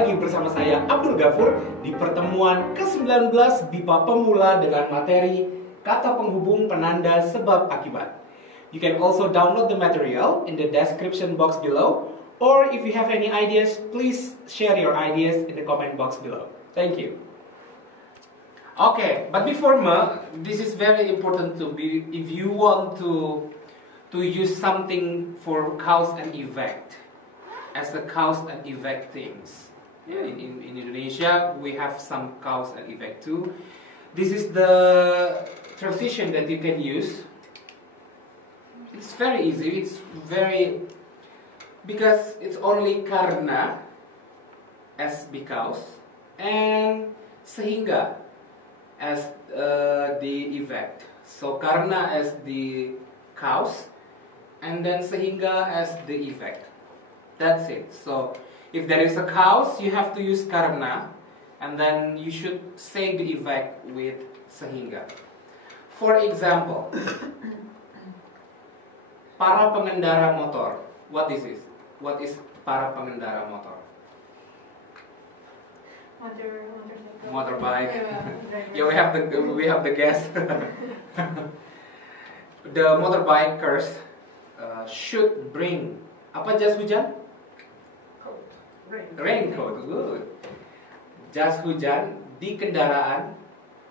lagi bersama saya Abdul Ghafur di pertemuan ke-19 BIPA Pemula dengan materi kata penghubung penanda sebab akibat. You can also download the material in the description box below, or if you have any ideas, please share your ideas in the comment box below. Thank you. Okay, but before this is very important to be, if you want to use something for cause and effect, as the cause and effect things. Yeah, in Indonesia, we have some cause and effect too. This is the transition that you can use. It's very easy. It's very, because it's only karena as because and sehingga as the effect. So karena as the cause and then sehingga as the effect. That's it. So if there is a cause, you have to use karena, and then you should say the effect with sehingga. For example, para pengendara motor. What is this? What is para pengendara motor? Motorbike. Yeah, we have the guess. The motorbikers should bring apa jas hujan? Raincoat, good. Jas hujan di kendaraan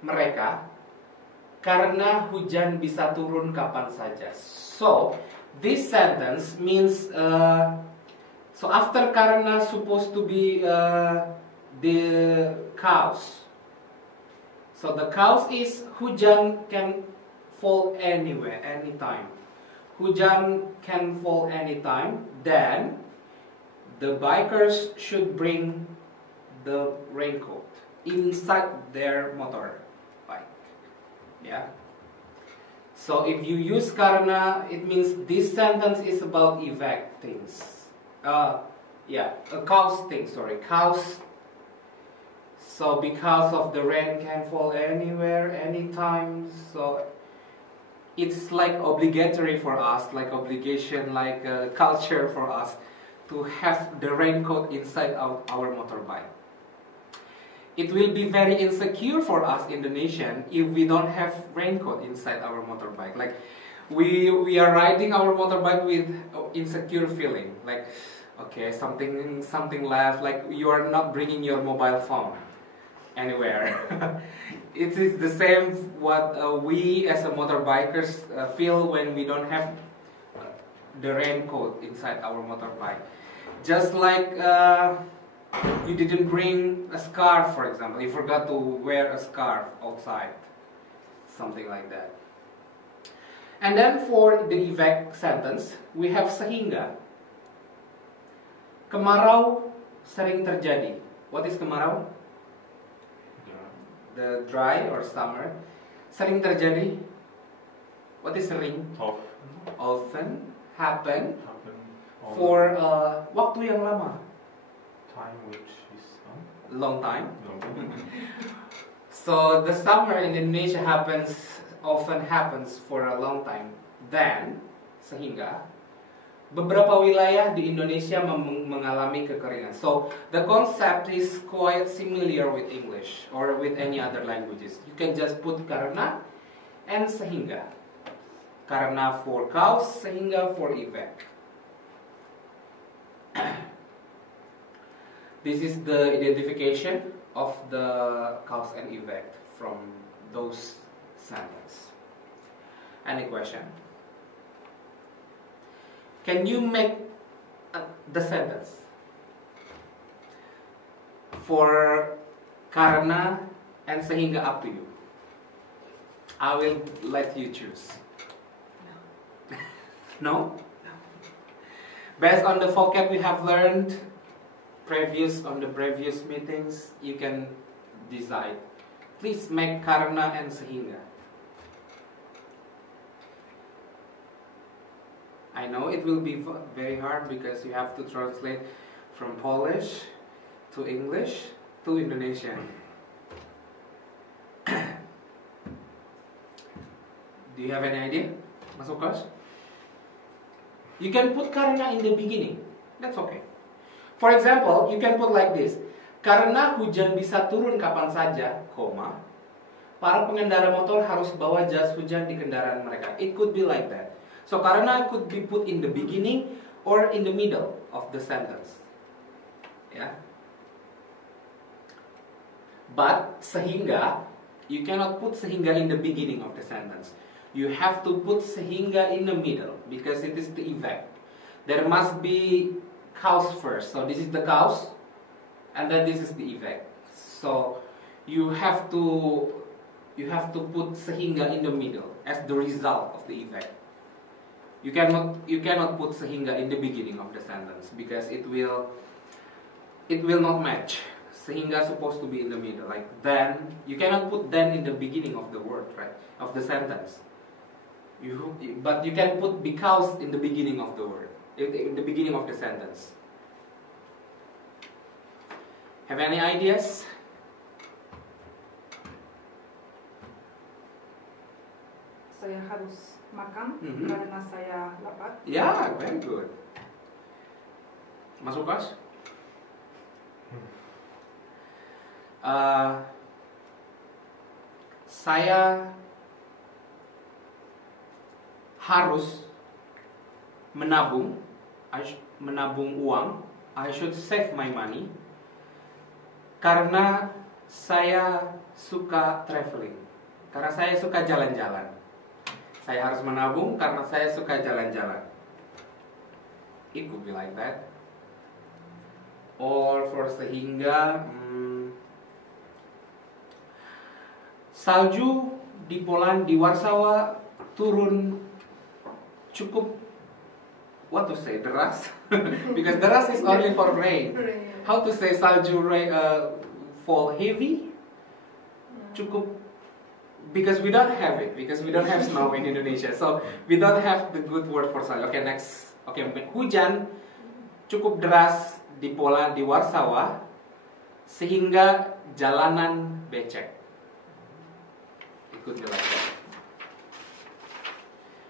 mereka karena hujan bisa turun kapan saja. So this sentence means so after karena supposed to be the cause. So the cause is hujan can fall anywhere, anytime. Hujan can fall anytime. Then the bikers should bring the raincoat inside their motorbike. Yeah. So if you use karena, it means this sentence is about effect things. Yeah, a cause thing. Sorry, cause. So because of the rain can fall anywhere, anytime. So it's like obligatory for us, like obligation, like culture for us to have the raincoat inside our motorbike. It will be very insecure for us Indonesian if we don't have raincoat inside our motorbike. Like we are riding our motorbike with insecure feeling. Like okay, something left. Like you are not bringing your mobile phone anywhere. It is the same what we as a motorbikers feel when we don't have the raincoat inside our motorbike. Just like you didn't bring a scarf, for example. You forgot to wear a scarf outside. Something like that. And then for the effect sentence, we have sehingga. Kemarau sering terjadi. What is kemarau? The dry or summer. Sering terjadi. What is sering? Often. Happen. For waktu yang lama. Time which is long time. So the summer in Indonesia often happens for a long time. Then sehingga beberapa wilayah di Indonesia mengalami kekeringan. So the concept is quite similar with English or with any other languages. You can just put karena and sehingga. Karena for cause, sehingga for effect. This is the identification of the cause and effect from those sentences. Any question? Can you make the sentence for karena and sehingga? Up to you. I will let you choose. No? Based on the vocab we have learned on the previous meetings, you can decide. Please make karena and sehingga. I know it will be very hard because you have to translate from Polish to English to Indonesian. Do you have any idea? Masuk kelas? You can put karena in the beginning. That's okay. For example, you can put like this. Karena hujan bisa turun kapan saja, koma, para pengendara motor harus bawa jas hujan di kendaraan mereka. It could be like that. So karena could be put in the beginning or in the middle of the sentence. Ya. But sehingga, you cannot put sehingga in the beginning of the sentence. You have to put sehingga in the middle because it is the effect. There must be cause first. So this is the cause, and then this is the effect. So you have to put sehingga in the middle as the result of the effect. You cannot put sehingga in the beginning of the sentence because it will not match. Sehingga supposed to be in the middle, like then. You cannot put then in the beginning of the word, right? Of the sentence. But you can put because in the beginning of the word, in the beginning of the sentence. Have any ideas? Saya harus makan karena saya lapar. Yeah, very good. Masuk kelas? Saya harus menabung uang. I should save my money karena saya suka traveling. Karena saya suka jalan-jalan. Saya harus menabung karena saya suka jalan-jalan. It could be like that. Or for sehingga salju di Poland, di Warsawa turun cukup, what to say, deras? Because deras is only for rain. How to say salju fall heavy? Cukup, because we don't have it, because we don't have snow in Indonesia, so we don't have the good word for salju. Okay, next. Okay, hujan cukup deras di Poland, di Warsawa, sehingga jalanan becek. It could be like that.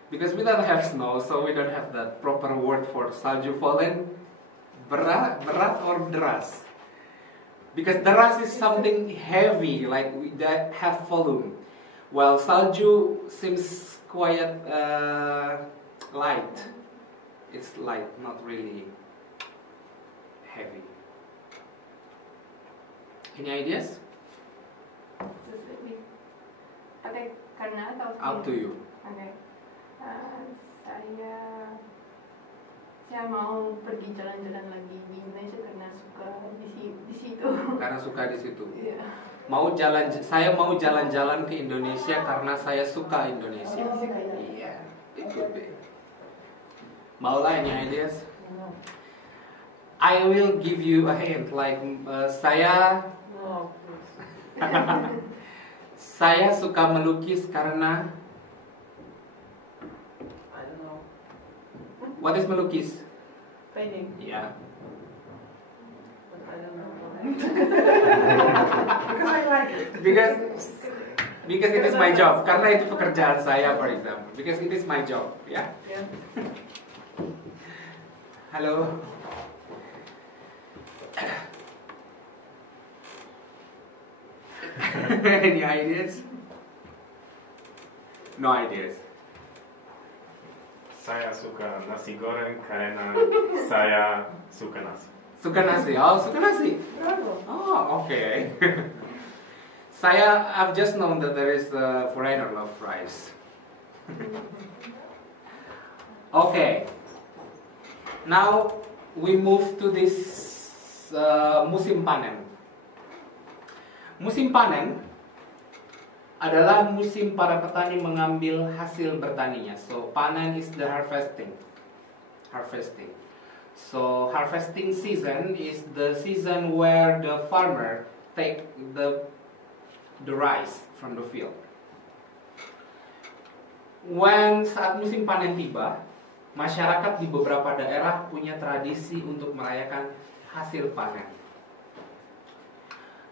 Because we don't have snow, so we don't have the proper word for salju fallen. Berat or deras? Because deras is something heavy, like that have volume, while salju seems quite light. It's light, not really heavy. Any ideas? Pakai karena atau Up to you. Okay. Saya mau pergi jalan-jalan lagi di Indonesia karena suka di situ. Karena suka di situ. Yeah. Saya mau jalan-jalan ke Indonesia karena saya suka Indonesia. Iya, it could be. Maulah, any ideas? I will give you a hint, like saya suka melukis karena I don't know. What is melukis? Painting. Yeah. But I don't know. Because I like it. Because it is my job. Karena itu pekerjaan saya, for example. Because it is my job, ya. Yeah? Halo. Any ideas? No ideas. Saya suka nasi goreng karena saya suka nasi. Suka nasi? Oh, suka nasi. Oh, okay. I've just known that there is a foreigner love rice. Okay. Now we move to this musim panen. Musim panen adalah musim para petani mengambil hasil bertaninya. So panen is the harvesting. So harvesting season is the season where the farmer take the rice from the field. When saat musim panen tiba, masyarakat di beberapa daerah punya tradisi untuk merayakan hasil panen.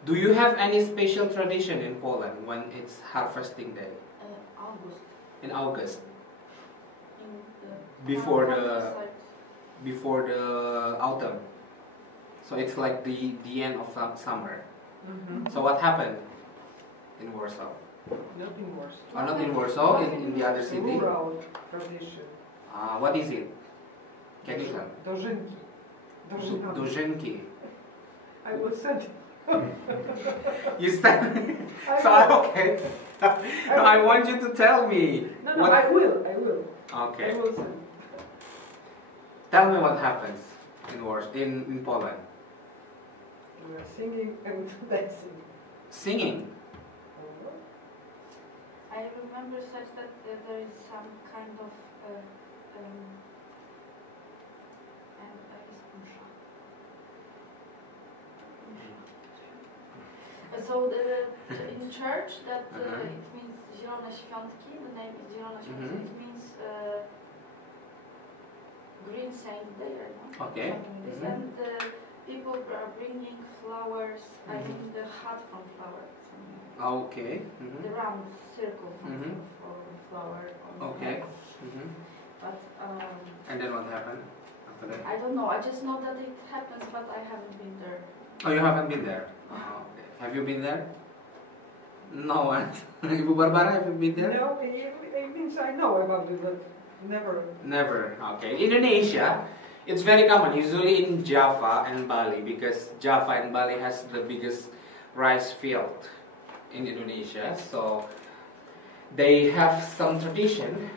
Do you have any special tradition in Poland when it's harvesting day? August. In August, In the before the autumn. So it's like the end of summer. Mm-hmm. So what happened in Warsaw? Nothing worse. Oh, not in Warsaw, in the other city. Rural tradition. What is it? Can you tell? Dożynki. Dożynki. Dożynki. I will send it. You said. So okay. No, I want you to tell me. No, I will. Okay. I will send. Tell me what happens in Poland. We are singing and dancing. Singing. I remember such that there is some kind of so in church that it means Zielone Świątki. The name is Zielone Świątki. It means Green Saint Day, no? Okay. And people are bringing flowers. I mean the hat from flowers. Okay. The round circle for flower. Okay. But And then what happened after that? I don't know. I just know that it happens, but I haven't been there. Oh, you haven't been there? Oh, okay. Have you been there? No one. Ibu Barbara, have you been there? No, it means I know about it, but never. Never. Okay. Indonesia, it's very common, usually in Java and Bali, because Java and Bali has the biggest rice field in Indonesia. So they have some tradition,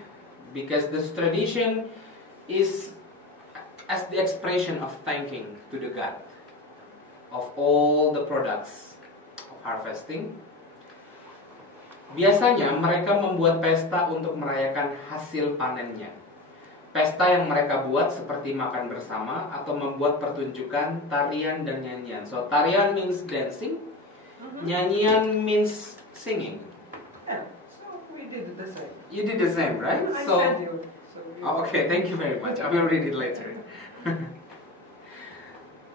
because this tradition is as the expression of thanking to the God of all the products of harvesting. Biasanya mereka membuat pesta untuk merayakan hasil panennya. Pesta yang mereka buat seperti makan bersama atau membuat pertunjukan, tarian dan nyanyian. So tarian means dancing, nyanyian means singing. Yeah, so we did the same. You did the same, right? I sent you. So you Oh, okay, thank you very much. I will read it later.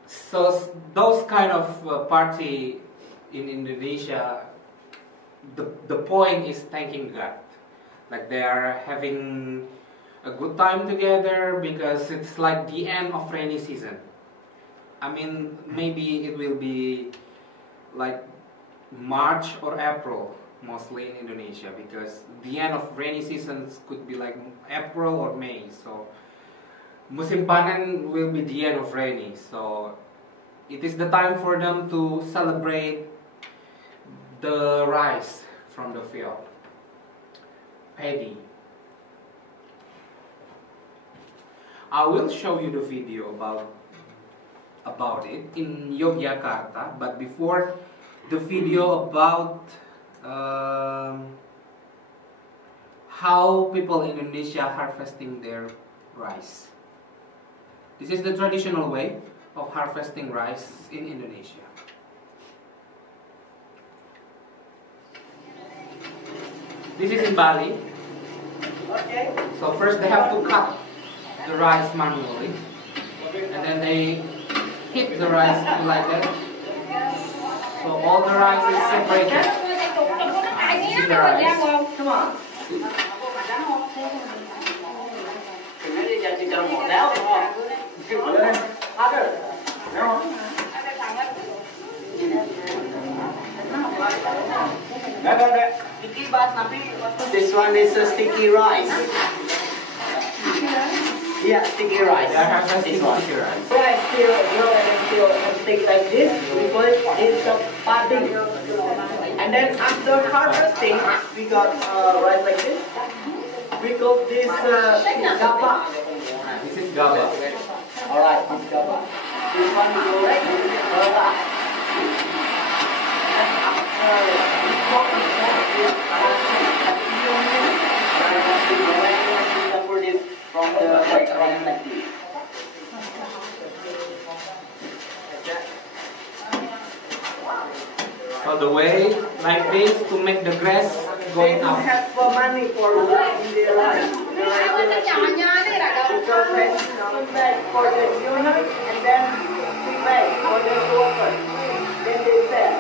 So those kind of party in Indonesia, the point is thanking God. Like they are having a good time together because it's like the end of rainy season. I mean, maybe it will be like March or April, mostly in Indonesia, because the end of rainy seasons could be like April or May. So musim panen will be the end of rainy. So it is the time for them to celebrate the rice from the field, paddy. I will show you the video about it in Yogyakarta, but before the video about how people in Indonesia harvesting their rice. This is the traditional way of harvesting rice in Indonesia. This is in Bali. Okay. So first they have to cut the rice manually, and then they hit the rice like that. So all the rice is separated. This is the rice. Come on. This one is a sticky rice. Yeah, sticky rice. They are harvesting This one. sticky rice. Rice still stick like this. We call it a padding. And then after harvesting, we got rice like this. We call this gaba. This is gaba. Alright, this gaba. This one we call gaba. From the background like this. So the way like this to make the grass going They up. have money for in their life. Because they bag for the unit and then we bag for the worker. Then they sell.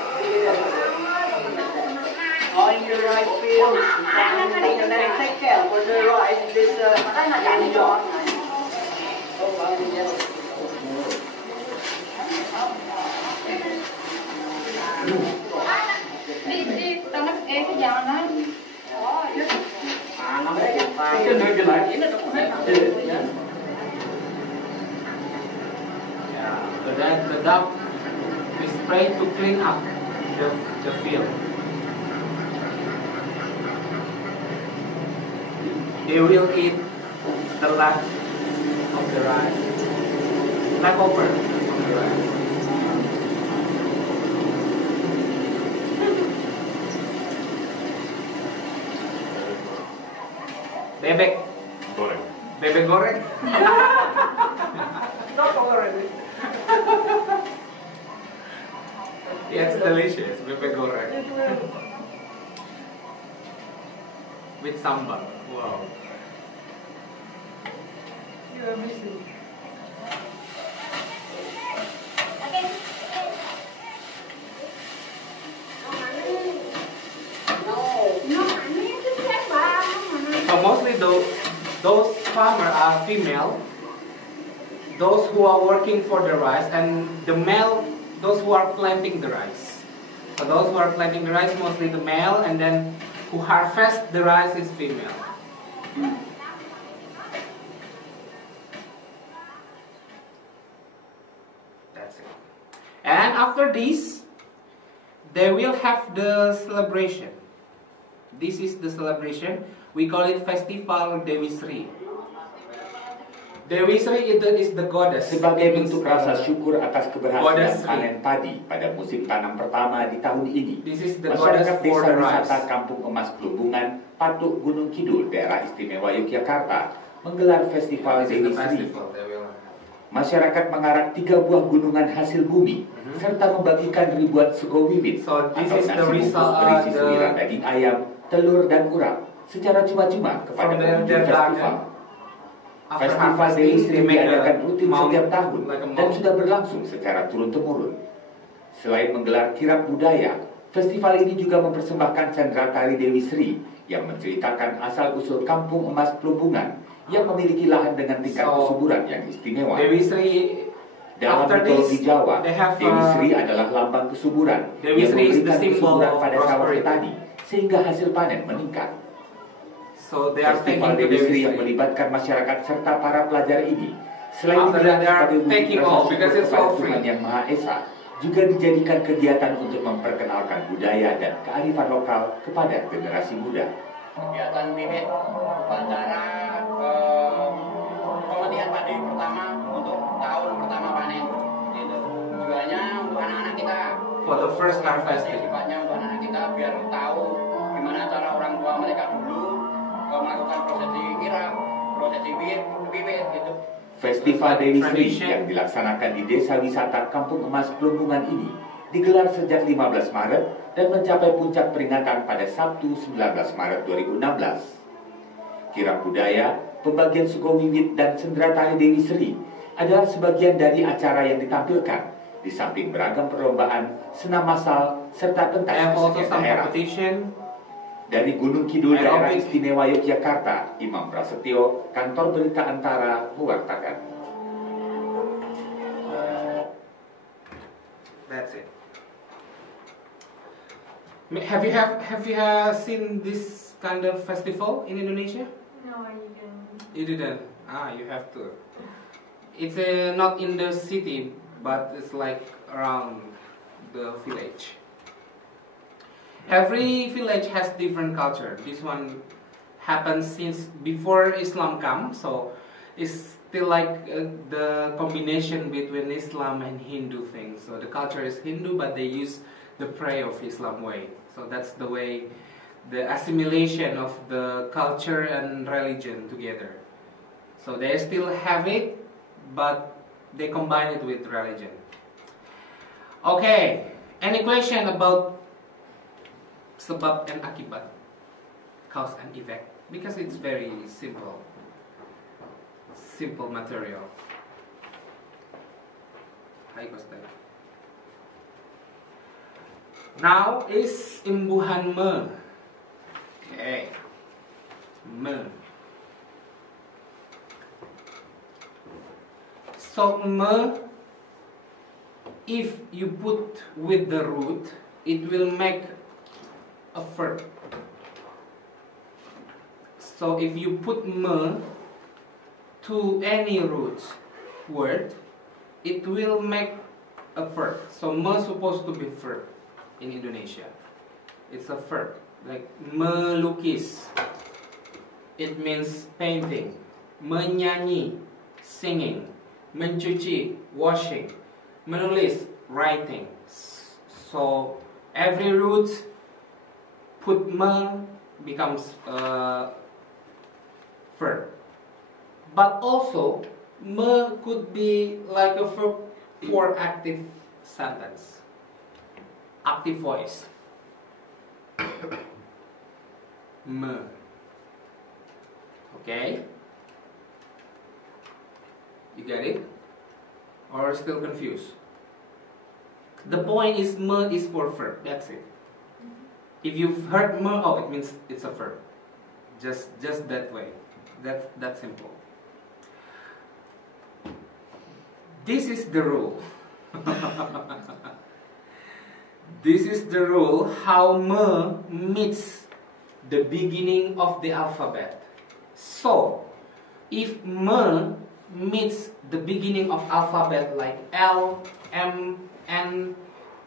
Or in the rice field, and then take care for the rice. This young job. You can do it like yeah. So that the duck is sprayed to clean up the field. They will eat the left of the rice, leftover of the rice. Bebek, goreng. bebek goreng. Not already. Yeah, it's delicious, bebek goreng It will. with sambal. Wow. You are missing. So mostly those farmers are female, those who are working for the rice, and the male, those who are planting the rice. So those who are planting the rice, mostly the male, and then who harvest the rice is female. That's it. And after this, they will have the celebration. This is the celebration. We call it Festival Dewi Sri. Dewi Sri is the goddess. Sebagai bentuk rasa syukur atas keberhasilan Goddess panen padi pada musim tanam pertama di tahun ini, This is the goddess masyarakat for desa the rice. wisata Kampung Emas Plumbungan, Patuk Gunung Kidul, daerah istimewa Yogyakarta, menggelar Festival This is Dewi the Sri. festival they will have. Masyarakat mengarak 3 buah gunungan hasil bumi, serta membagikan ribuan sugo wiwit So this atau is nasi the bungkus result, berisi the- suiran daging ayam, telur dan urap secara cuma-cuma kepada From their pengunjung festival. garden. After Festival Dewi harvesting, Sri they make diadakan a rutin mound, setiap tahun like a dan mound. sudah berlangsung secara turun-temurun. Selain menggelar kirap budaya, festival ini juga mempersembahkan candra tari Dewi Sri yang menceritakan asal-usul Kampung Emas Plumbungan yang memiliki lahan dengan tingkat So, kesuburan yang istimewa. Dewi Sri, Dalam after mitologi this, Jawa, they have Dewi Sri adalah lambang kesuburan Dewi yang Sri is the memberikan symbol kesuburan of pada sawah prosperity. petani sehingga hasil panen meningkat. So they are taking Festival to Dewi Sri Dewi yang Sri. melibatkan masyarakat serta para pelajar ini, selain After digelar that, they are sebagai wujud taking rasa all, syukur because it's kepada all Tuhan free. Yang Maha Esa, juga dijadikan kegiatan untuk memperkenalkan budaya dan kearifan lokal kepada generasi muda. Kegiatan ini upacara pemetihan padi pertama untuk tahun pertama panen. Gitu. Tujuannya untuk anak-anak kita. For the first harvesting. Sifatnya untuk anak-anak kita biar tahu gimana cara orang tua mereka dulu melakukan prosesi kirap, prosesi wiwit gitu. Festival Dewi Sri Tradition. yang dilaksanakan di Desa Wisata Kampung Emas Plumbungan ini digelar sejak 15 Maret dan mencapai puncak peringatan pada Sabtu 19 Maret 2016. Kirap budaya, pembagian sugo wiwit dan sendera tari Dewi Sri adalah sebagian dari acara yang ditampilkan di samping beragam perlombaan, senam massal, serta They pentas have also kesenian some daerah. competition. Dari Gunung Kidul, daerah Aerobik. istimewa Yogyakarta, Imam Prasetyo, Kantor Berita Antara, mewartakan. That's it. Have you seen this kind of festival in Indonesia? No, I didn't. You didn't. You have to. It's not in the city, but it's like around the village. Every village has different culture. This one happens since before Islam come, so it's still like the combination between Islam and Hindu thing. So the culture is Hindu, but they use the pray of Islam way. So that's the way, the assimilation of the culture and religion together. So they still have it, but they combine it with religion. Okay, any question about sebab and akibat, cause and effect? Because it's very simple material. Hai Kosta. Now is imbuhan me. Okay. Me. So me, if you put with the root, it will make a verb. So if you put me to any root word, it will make a verb. So me supposed to be verb in Indonesia. It's a verb. Like melukis, it means painting. Menyanyi, singing. Mencuci, washing. Menulis, writing. So every root put me becomes verb. But also me could be like a verb for active sentence, active voice. Me. Okay? You get it? Or still confused? The point is me is for verb. That's it. If you've heard me, oh, it means it's a verb. Just that way. That's simple. This is the rule. This is the rule how me meets the beginning of the alphabet. So, if me meets the beginning of alphabet like L, M, N,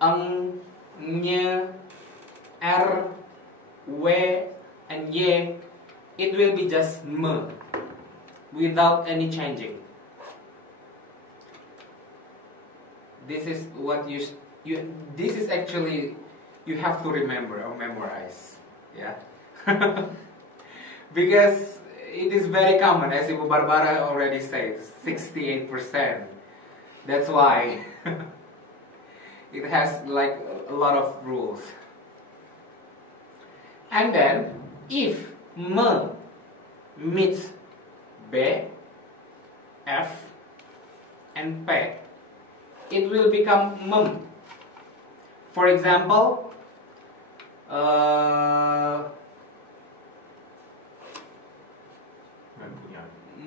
Ng, Ny, R, W, and Y, it will be just me without any changing. This is what you this is actually you have to remember or memorize, yeah. Because it is very common, as Ibu Barbara already said, 68%. That's why it has like a lot of rules. And then if me meets B, F, and P, it will become mem. For example,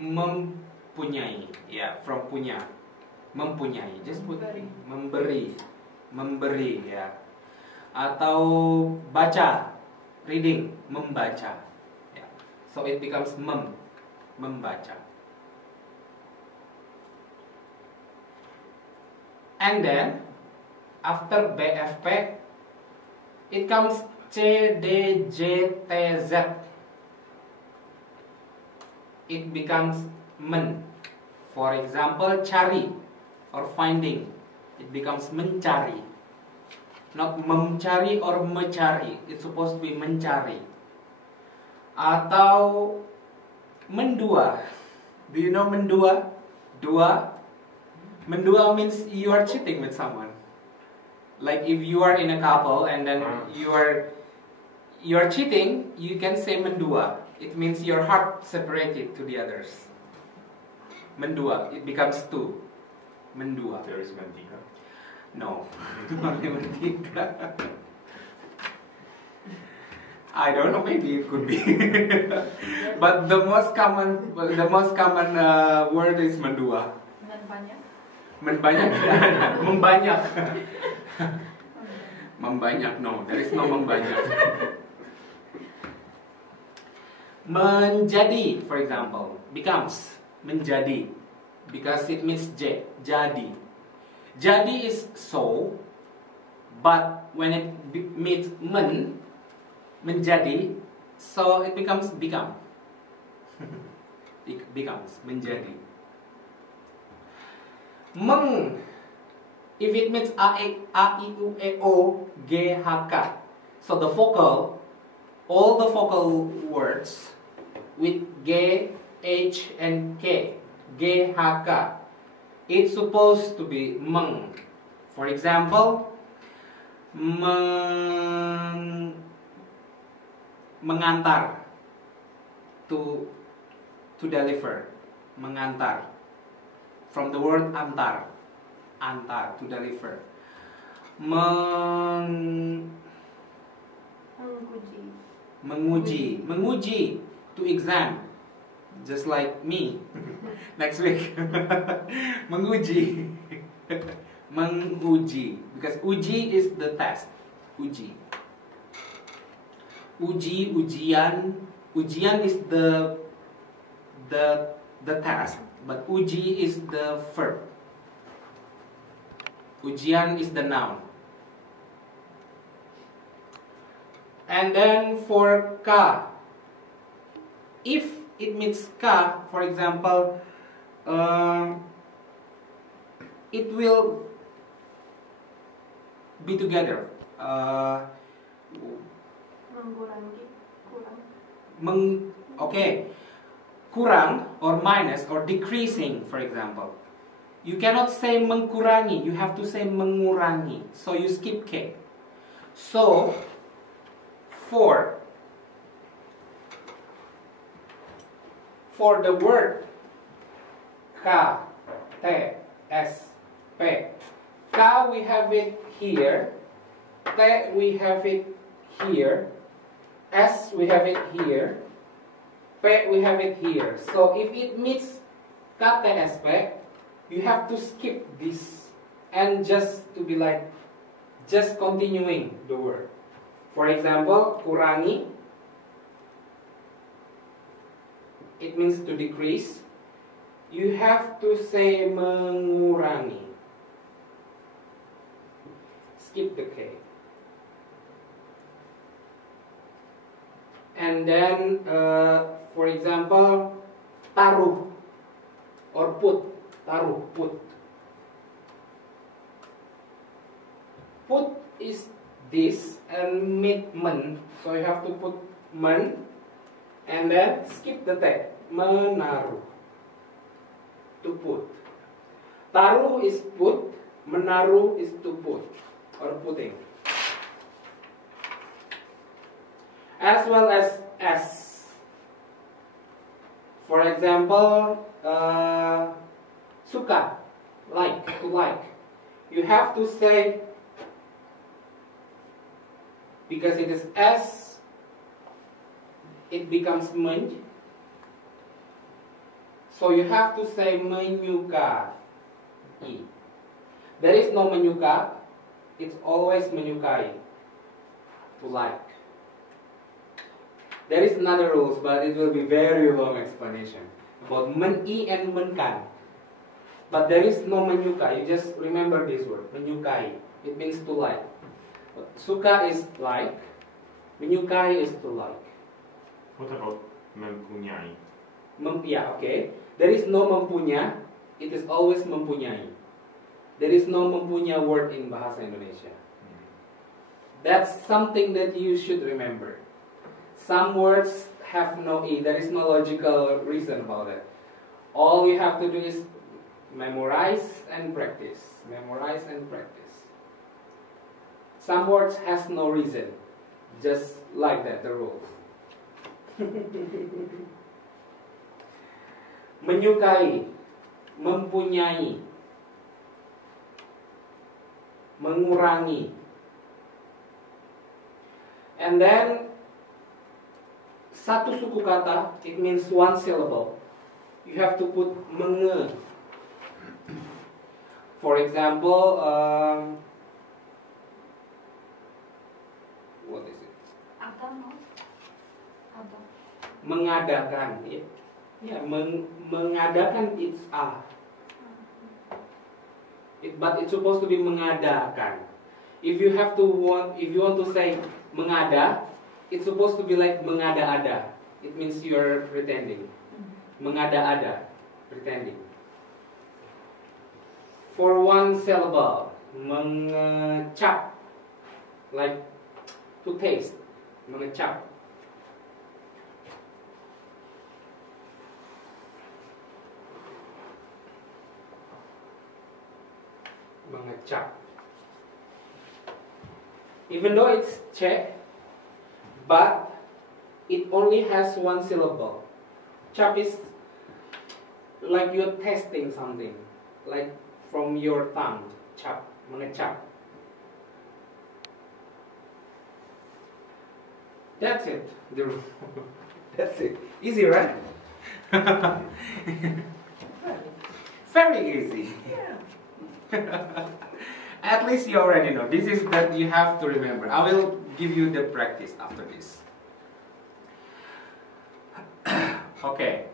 mempunyai, yeah, from punya, mempunyai, just put memberi, ya, atau baca, reading, membaca, yeah. So it becomes membaca. And then after BFP, it comes C, D, J, T, Z. It becomes men. For example, cari or finding, it becomes mencari. Not mencari or mecari. It's supposed to be mencari. Atau mendua. Do you know mendua? Dua. Mendua means you are cheating with someone. Like if you are in a couple and then you are cheating, you can say mendua. It means your heart separated to the others. Mendua, it becomes two. Mendua. There is mentika. No, only mentika. I don't know, maybe it could be. But the most common word is mendua. Membanyak. Membanyak, no, there is no membanyak. Menjadi, for example, becomes menjadi because it means J, jadi. Jadi is so, but when it meets menjadi, so it becomes become. It becomes menjadi. Meng, if it means a, I, U, E, O, G, H, K. So the vocal, all the vocal words with G, H, and K, G, H, K, it's supposed to be meng. For example, mengantar, to deliver, mengantar. From the word antar, to deliver. Menguji, to exam. Just like me, next week. Menguji. Because uji is the test. Uji, ujian, Ujian is the task, but uji is the verb. Ujian is the noun. And then for ka, if it means ka, for example, it will be together. Mengurangi, kurang. Okay, kurang or minus or decreasing, for example. You cannot say mengkurangi, you have to say mengurangi. So you skip K. So for the word K, T, S, P. K we have it here. T we have it here. S we have it here. P we have it here. So if it meets K, T, S, P, you have to skip this and just to be like just continuing the word. For example, kurangi, it means to decrease. You have to say mengurangi. Skip the K. And then, for example, taruh or put. Taruh, put. Put is this and meet men. So you have to put men and then skip the T. Menaruh. To put. Taruh is put. Menaruh is to put or putting. As well as S. For example, suka, like, to like. You have to say, because it is S, it becomes men. So you have to say menyukai. There is no menyuka, it's always menyukai, to like. There is another rules, but it will be very long explanation about meni and menkan. But there is no menyukai. You just remember this word, menyukai. It means to like. Suka is like. Menyukai is to like. What about mempunyai? Yeah, okay. There is no mempunya. It is always mempunyai. There is no mempunya word in Bahasa Indonesia. That's something that you should remember. Some words have no E. There is no logical reason about it. All you have to do is memorize and practice. Memorize and practice. Some words has no reason. Just like that, the rules. Menyukai, mempunyai, mengurangi. And then satu suku kata, it means one syllable. You have to put menge. For example, what is it? Mengadakan, ya. Yeah, mengadakan it's a. But it's supposed to be mengadakan. If you want to say mengada, it's supposed to be like mengada-ada. It means you're pretending. Mengada-ada, pretending. For one syllable, mengecap, like to taste, mengecap. Mengecap. Even though it's Czech, but it only has one syllable. Cap is like you're testing something, like from your tongue. Cap, mengecap. That's it. That's it. Easy, right? Very easy. At least you already know. This is that you have to remember. I will give you the practice after this. Okay.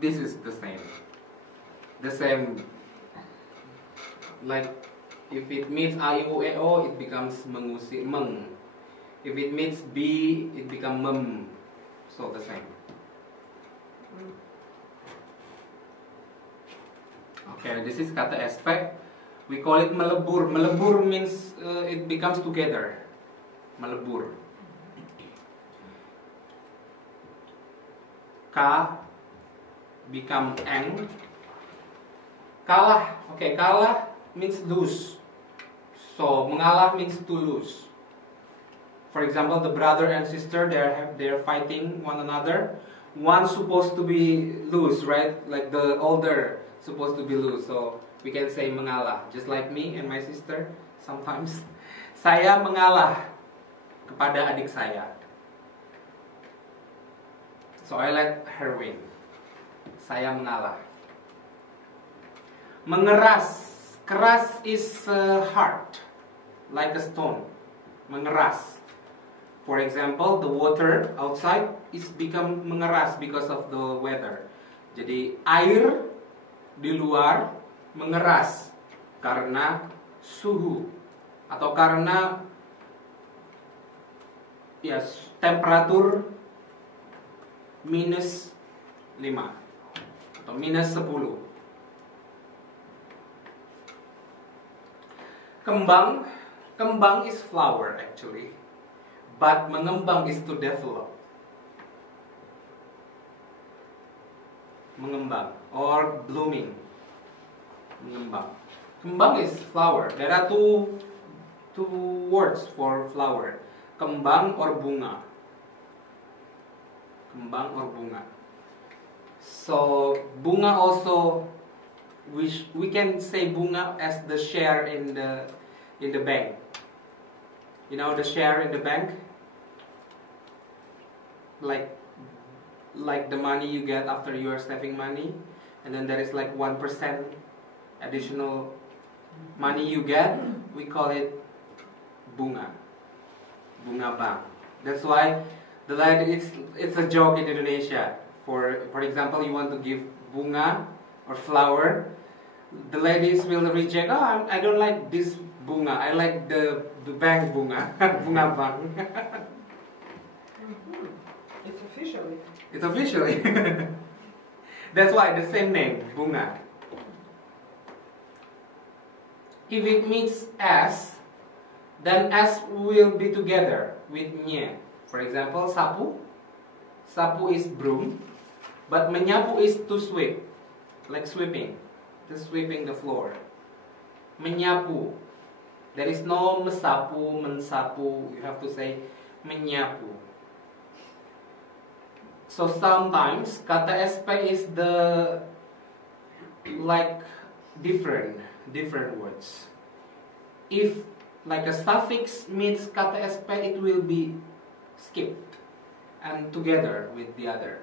This is the same. The same. Like if it meets a, i, u, e, o, it becomes mengusir, meng. If it meets b, it becomes mem. So the same. Okay, this is kata aspek. We call it melebur. Melebur means it becomes together. Melebur. Ka become eng. Kalah. Okay, kalah means lose. So mengalah means to lose. For example, the brother and sister, they're fighting one another. One's supposed to be lose, right? Like the older supposed to be lose. So we can say mengalah. Just like me and my sister, sometimes saya mengalah kepada adik saya. So I let her win. Saya mengalah. Mengeras. Keras is hard, like a stone. Mengeras. For example, the water outside is become mengeras because of the weather. Jadi air di luar mengeras karena suhu atau karena ya temperatur minus 5 atau minus 10. Kembang is flower actually, but mengembang is to develop. Mengembang or blooming. Mengembang. Kembang is flower. There are two words for flower. Kembang or bunga. Kembang or bunga. So bunga also, we can say bunga as the share in the bank. You know the share in the bank, like the money you get after you are saving money, and then there is like 1% additional money you get. We call it bunga bank. That's why the lady, it's a joke in Indonesia. For example, you want to give bunga or flower, the ladies will reject. Oh, I don't like this bunga. I like the bank bunga, bunga bank. It's officially. It's officially. That's why the same name, bunga. If it meets S, then S will be together with nye. For example, sapu. Sapu is broom, but menyapu is to sweep, like sweeping, just sweeping the floor. Menyapu. There is no mesapu, mensapu. You have to say menyapu. So sometimes kata SP is the like different words. If like a suffix meets kata SP, it will be skipped and together with the other.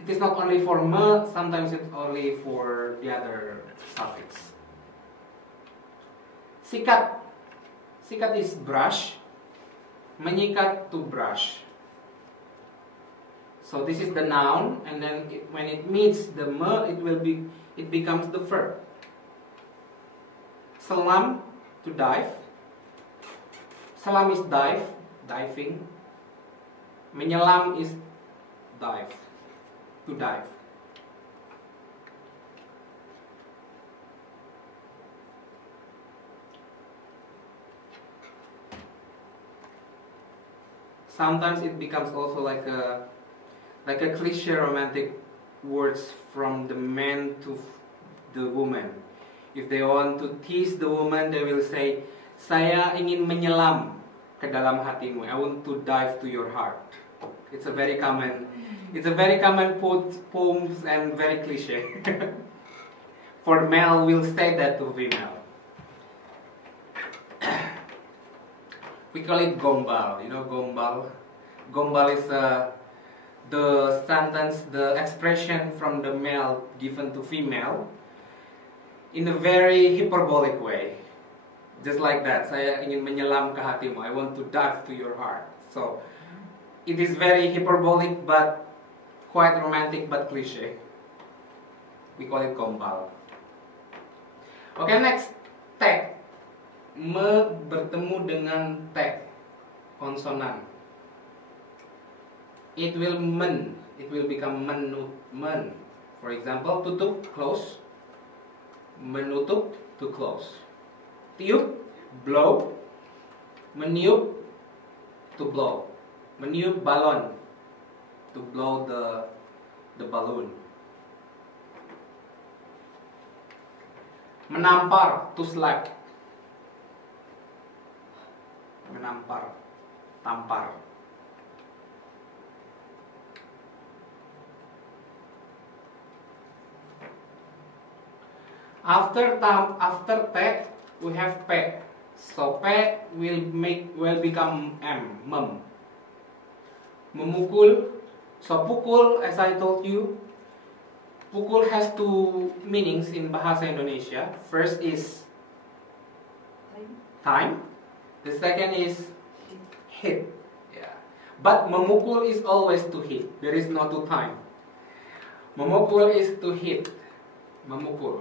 It is not only for me, sometimes it's only for the other suffix. Sikat. Sikat is brush. Menyikat, to brush. So this is the noun, and then when it meets the me, it becomes the verb. Selam, to dive. Selam is dive, diving. Menyelam is dive, to dive. Sometimes it becomes also like a cliche romantic words from the man to the woman. If they want to tease the woman, they will say, "Saya ingin menyelam ke dalam hatimu. I want to dive to your heart." It's a very common poems and very cliche. For male, will say that to female. We call it gombal. You know gombal? Gombal is the sentence, the expression from the male given to female in a very hyperbolic way. Just like that. Saya ingin menyelam ke hatimu. I want to dive to your heart. So, It is very hyperbolic but quite romantic but cliche. We call it gombal. Okay, next. T. Me bertemu dengan T. Konsonan. It will men. It will become men. For example, tutup, close. Menutup, to close. Tiup, blow. Meniup, to blow. Meniup balon, to blow the balloon. Menampar, to slap. Menampar, tampar. After T, we have P. So P will become M, mem. Memukul. So pukul, as I told you, pukul has two meanings in Bahasa Indonesia. First is time. The second is hit. Yeah. But memukul is always to hit. There is no to time. Memukul is to hit. Memukul.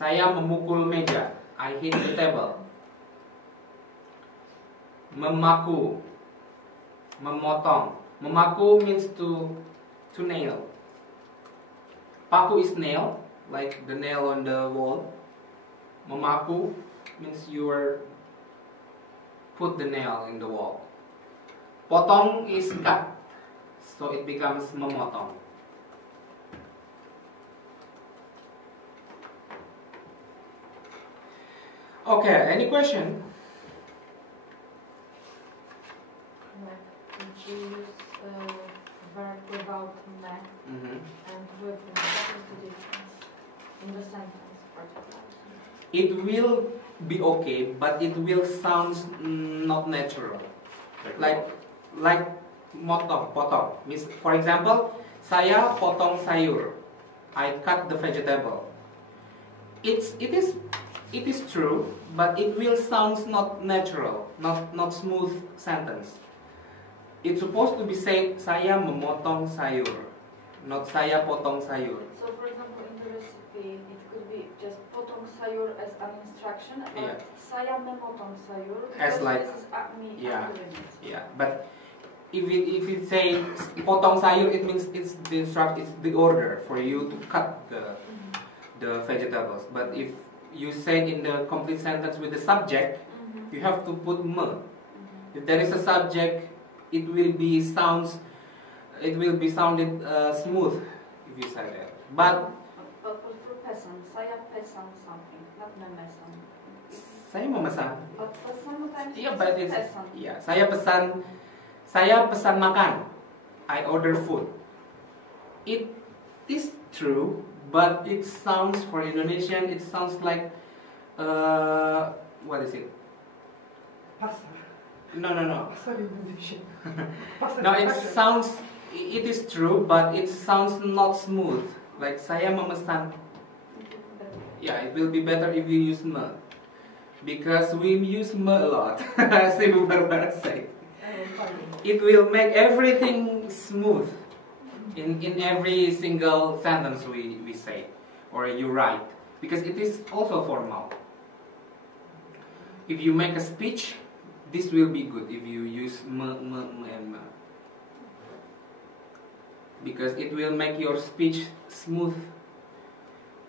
Saya memukul meja. I hit the table. Memaku. Memotong. Memaku means to nail. Paku is nail, like the nail on the wall. Memaku means you put the nail in the wall. Potong is cut, so it becomes memotong. Okay, any question? If you use verb without me and with me, what is the difference in the sentence particularly? It will be okay, but it will sound not natural. Like potong. Means, for example, saya potong sayur. I cut the vegetable. It is true, but it will sound not natural, not smooth sentence. It's supposed to be said, saya memotong sayur, not saya potong sayur. So, for example, in the recipe, it could be just potong sayur as an instruction, but Yeah. saya memotong sayur As because like- this is me yeah. doing it. Yeah, but if it say potong sayur, it means it's the order for you to cut the vegetables. But if you say in the complete sentence with the subject, you have to put me. If there is a subject, it will be sounded smooth if you say that. But for pesan, saya pesan something, not memesan. saya memesan. But sometimes Yeah, but it's pesan. yeah. Saya pesan makan. I order food. It is true, but it sounds for Indonesian. It sounds like what is it? Pasta. No. Pasta Indonesian. Pasta No, it Pasta. sounds. It is true, but it sounds not smooth. Like saya memesan. Yeah, it will be better if you use me, because we use me a lot. As Ibu Barbara said, it will make everything smooth in every single sentence we say or you write, because it is also formal. If you make a speech, this will be good if you use me and me, because it will make your speech smooth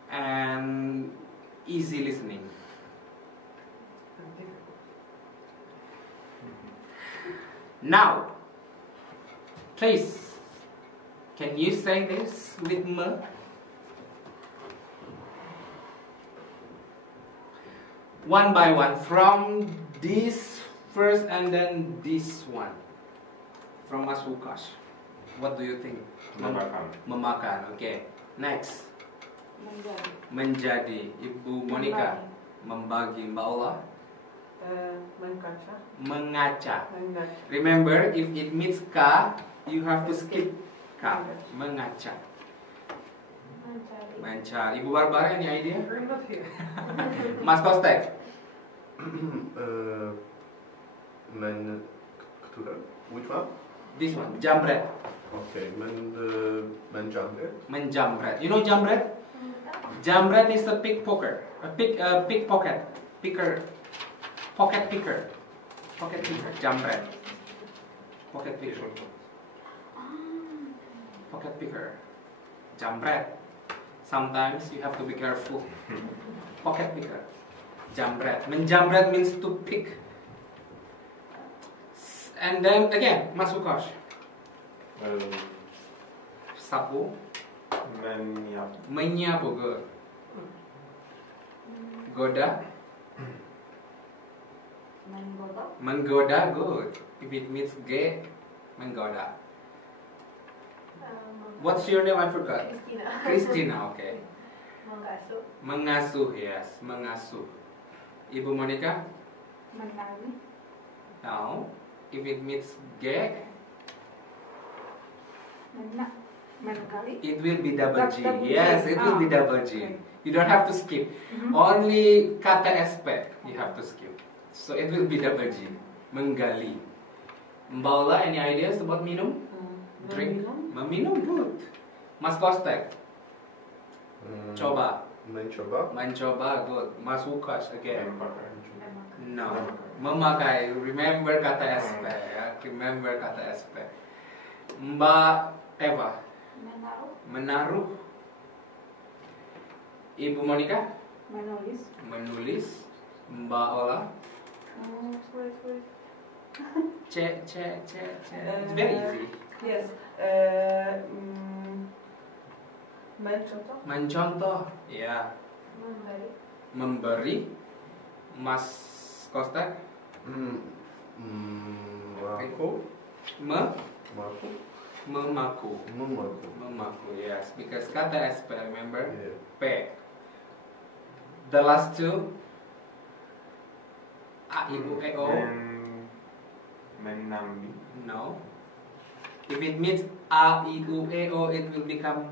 and easy listening. Now, please, can you say this with me? One by one, from this first and then this one. From Mas Lukas. What do you think? Memakan. Memakan, okay. Next. Menjadi. Menjadi. Ibu Monica. Membagi. Mbak Ola. Mengaca. Mengaca. Mengaca. Remember, if it means ka, you have to skip ka. Mengaca. Mencari. Ibu Barbara, any idea? I'm not here. Mas Kostek. Men... Która? Which one? This one, jambret. Okay, menjamret. Menjambret. You know jambret? Jambret is a pickpocket. Pickpocket. Picker. Pocket picker. Pocket picker. Jambret. Pocket picker. Pocket picker. Jambret. Sometimes you have to be careful. Pocket picker. Jambret. Menjambret means to pick. And then again, masukosh. Sapu. Menyapu. Good. Goda. Menggoda. Good. If it means gay, menggoda. What's your name? I forgot. Christina. Okay. Mengasuh. Mengasuh. Yes. Mengasuh. Ibu Monica. Menari. Now, if it means gay, Menekali. it will be double G. Double G. Yes, it will be double G. Okay. You don't have to skip. Only kata aspek you have to skip. So it will be double G. Menggali. Mbaula, any ideas about minum? Drink. Meminum, good. Mas Kostek. Coba. Mencoba. Mencoba, good. Mas Wukash again. No. Memakai. Remember kata aspek. Ya. Remember kata aspek. Mbak Eva. Menaruh. Ibu Monica. Menulis. Menulis. Mbak Ola. C. It's very easy. Yes. Mencontoh. Mencontoh. Ya. Memberi. Mas Costa. Memaku. Memaku. Memaku. Yes, because kata SP, remember? Yeah. P. The last two. A, I, U, E, O. Menambi. No. If it means A, I, U, E, O, it will become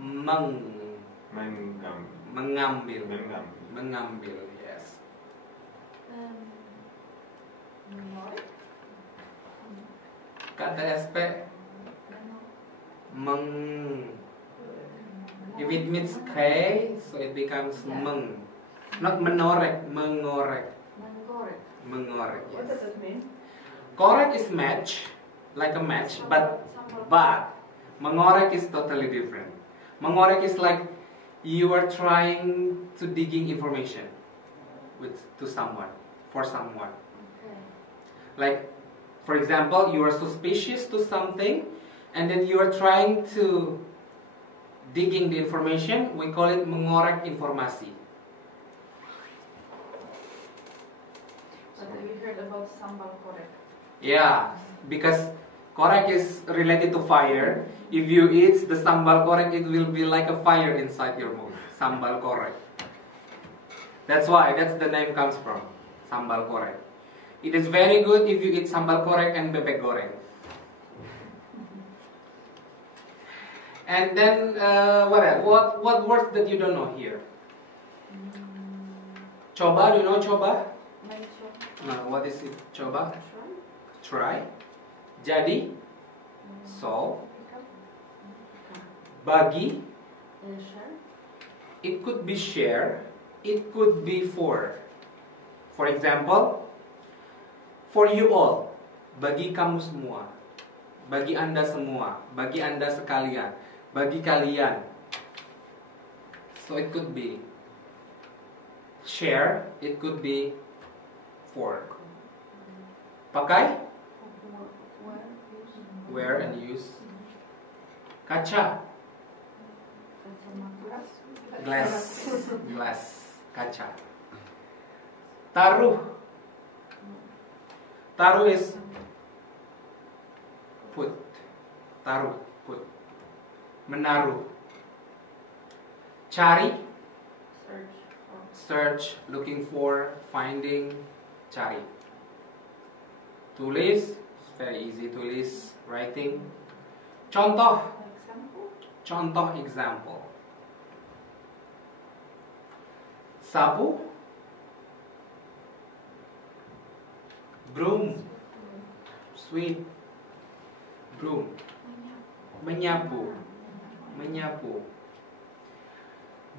mengambil. Mengambil, yes. Kata SP if it means K, so it becomes meng. Not menorek, mengorek. Mengorek, What yes. does it mean? Korek is match, like a match, but mengorek is totally different. Mengorek is like you are trying to digging information to someone, for someone. Like, for example, you are suspicious to something, and then you are trying to digging the information. We call it mengorek informasi. But have you heard about sambal korek? Yeah, because korek is related to fire. If you eat the sambal korek, it will be like a fire inside your mouth. Sambal korek. That's the name comes from. Sambal korek. It is very good if you eat sambal korek and bebek goreng. And then what else? What words that you don't know here? Coba, do you know coba? No, what is it? Coba? Try. Jadi. Solve. Bagi. It could be share. It could be for. For example, for you all. Bagi kamu semua. Bagi Anda semua. Bagi Anda sekalian. Bagi kalian. So it could be share. It could be for. Pakai. Wear and use. Kaca. Glass. Kaca. Taruh. Taruh is put. Taruh, put. Menaruh. Cari. Search, looking for, finding, cari. Tulis, it's very easy. Tulis, writing. Contoh. Contoh, example. Sapu. Broom. Sweep. Broom. Menyapu. Menyapu.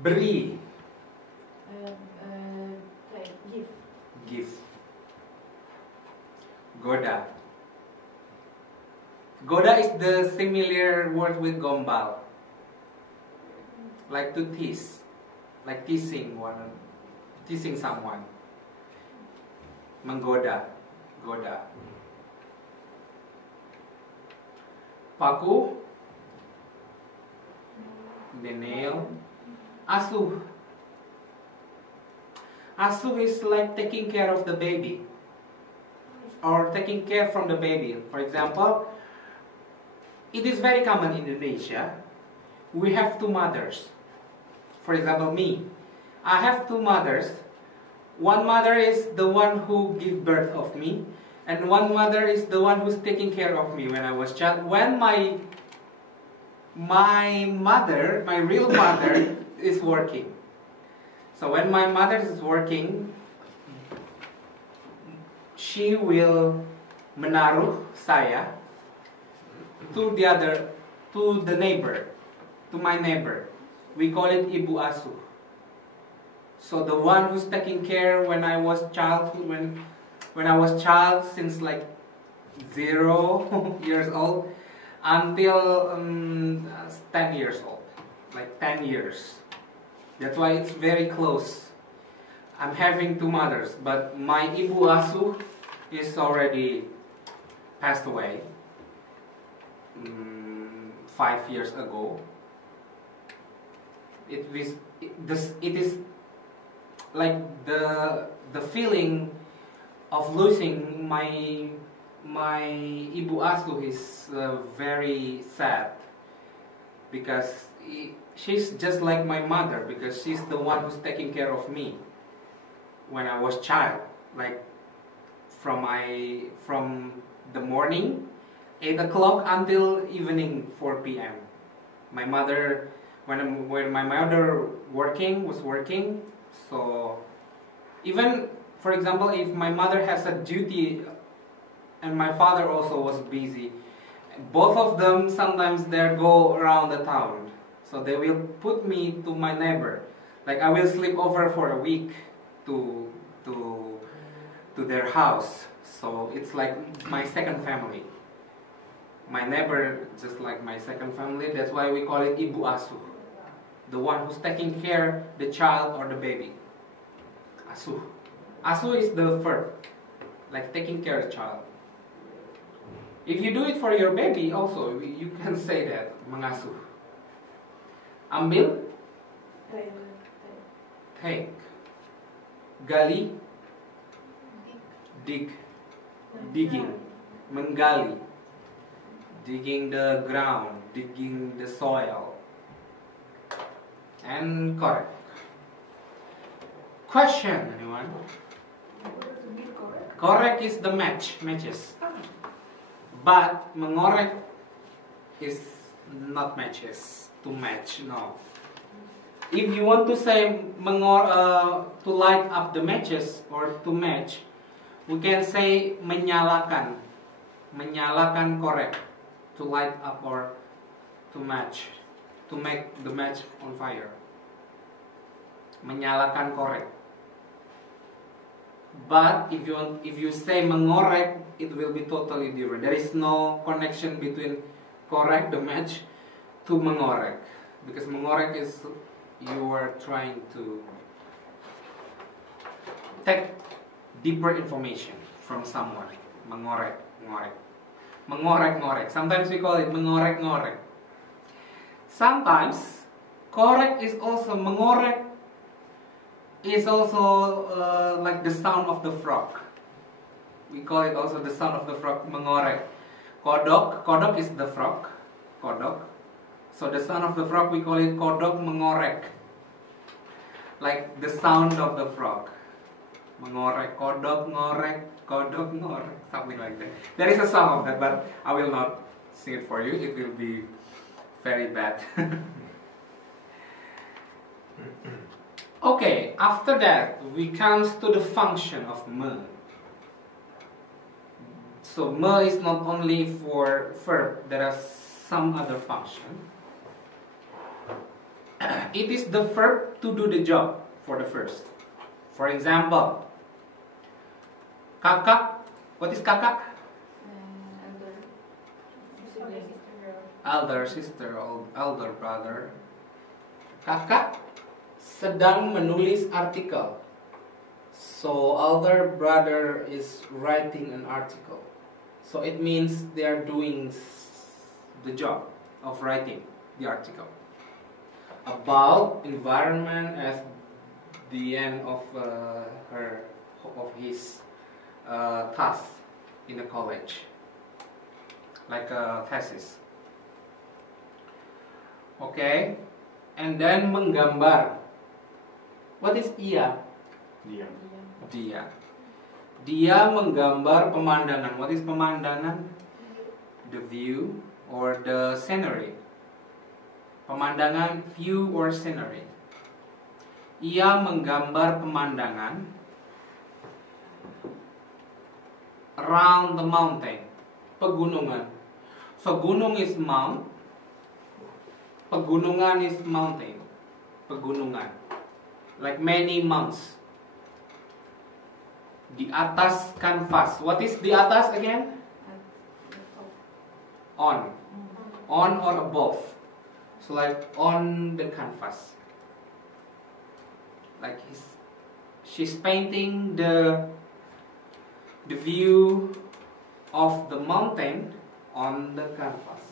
Beri. Give. Give. Goda. Goda is the similar word with gombal. Like to tease. Like teasing someone. Menggoda. Goda. Paku. The nail. Asuh. Asuh is like taking care of the baby. Or taking care from the baby. For example, it is very common in Indonesia. We have two mothers. For example, me. I have two mothers. One mother is the one who gave birth of me. And one mother is the one who's taking care of me when I was child. When my mother, my real mother, is working. So when my mother is working, she will menaruh saya to the neighbor, to my neighbor. We call it ibu asuh. So the one who's taking care when I was child, when I was child, since like 0 years old until 10 years old, like 10 years. That's why it's very close. I'm having two mothers, but my ibu asuh is already passed away 5 years ago. It is like the feeling of losing my ibu asuh is very sad, because she's just like my mother, because she's the one who's taking care of me when I was child, like from the morning 8 o'clock until evening 4 p.m. My mother, when my mother was working, so even, for example, if my mother has a duty and my father also was busy, both of them sometimes they go around the town. So they will put me to my neighbor. Like I will sleep over for a week to their house. So it's like my second family. My neighbor just like my second family. That's why we call it ibu asuh. The one who's taking care the child or the baby. Asuh. Asuh is the verb, like taking care of the child. If you do it for your baby also, you can say that, mengasuh. Ambil. Take. Gali. Dig. Digging. Menggali. Digging the ground. Digging the soil. And correct. Question, anyone? Correct is the matches. But mengorek is not matches. To match, no. If you want to say to light up the matches or to match, we can say menyalakan. Menyalakan correct. To light up or to match. To make the match on fire. Menyalakan korek. But if you say mengorek, it will be totally different. There is no connection between korek, the match, to mengorek. Because mengorek is you are trying to take deeper information from someone. Mengorek. Sometimes we call it mengorek. Sometimes korek is also mengorek is also like the sound of the frog. We call it also the sound of the frog, mengorek. Kodok is the frog. Kodok. So the sound of the frog we call it kodok mengorek. Like the sound of the frog. Mengorek, kodok ngorek, something like that. There is a song of that, but I will not sing it for you. It will be very bad. Okay, after that we comes to the function of me. So me is not only for verb, there are some other function. It is the verb to do the job for the first. For example, kakak. What is kakak? Elder sister or elder brother. Kakak sedang menulis artikel. So elder brother is writing an article. So it means they are doing the job of writing the article about environment at the end of his task in the college, like a thesis. Okay, and then menggambar. What is ia? Dia. Dia. Dia menggambar pemandangan. What is pemandangan? The view or the scenery. Pemandangan, view or scenery. Ia menggambar pemandangan around the mountain. Pegunungan. So gunung is mount. Pegunungan is mountain. Pegunungan. Like many mounts. Di atas kanvas. What is di atas again? On. On or above. So like on the canvas. Like she's painting the view of the mountain on the canvas.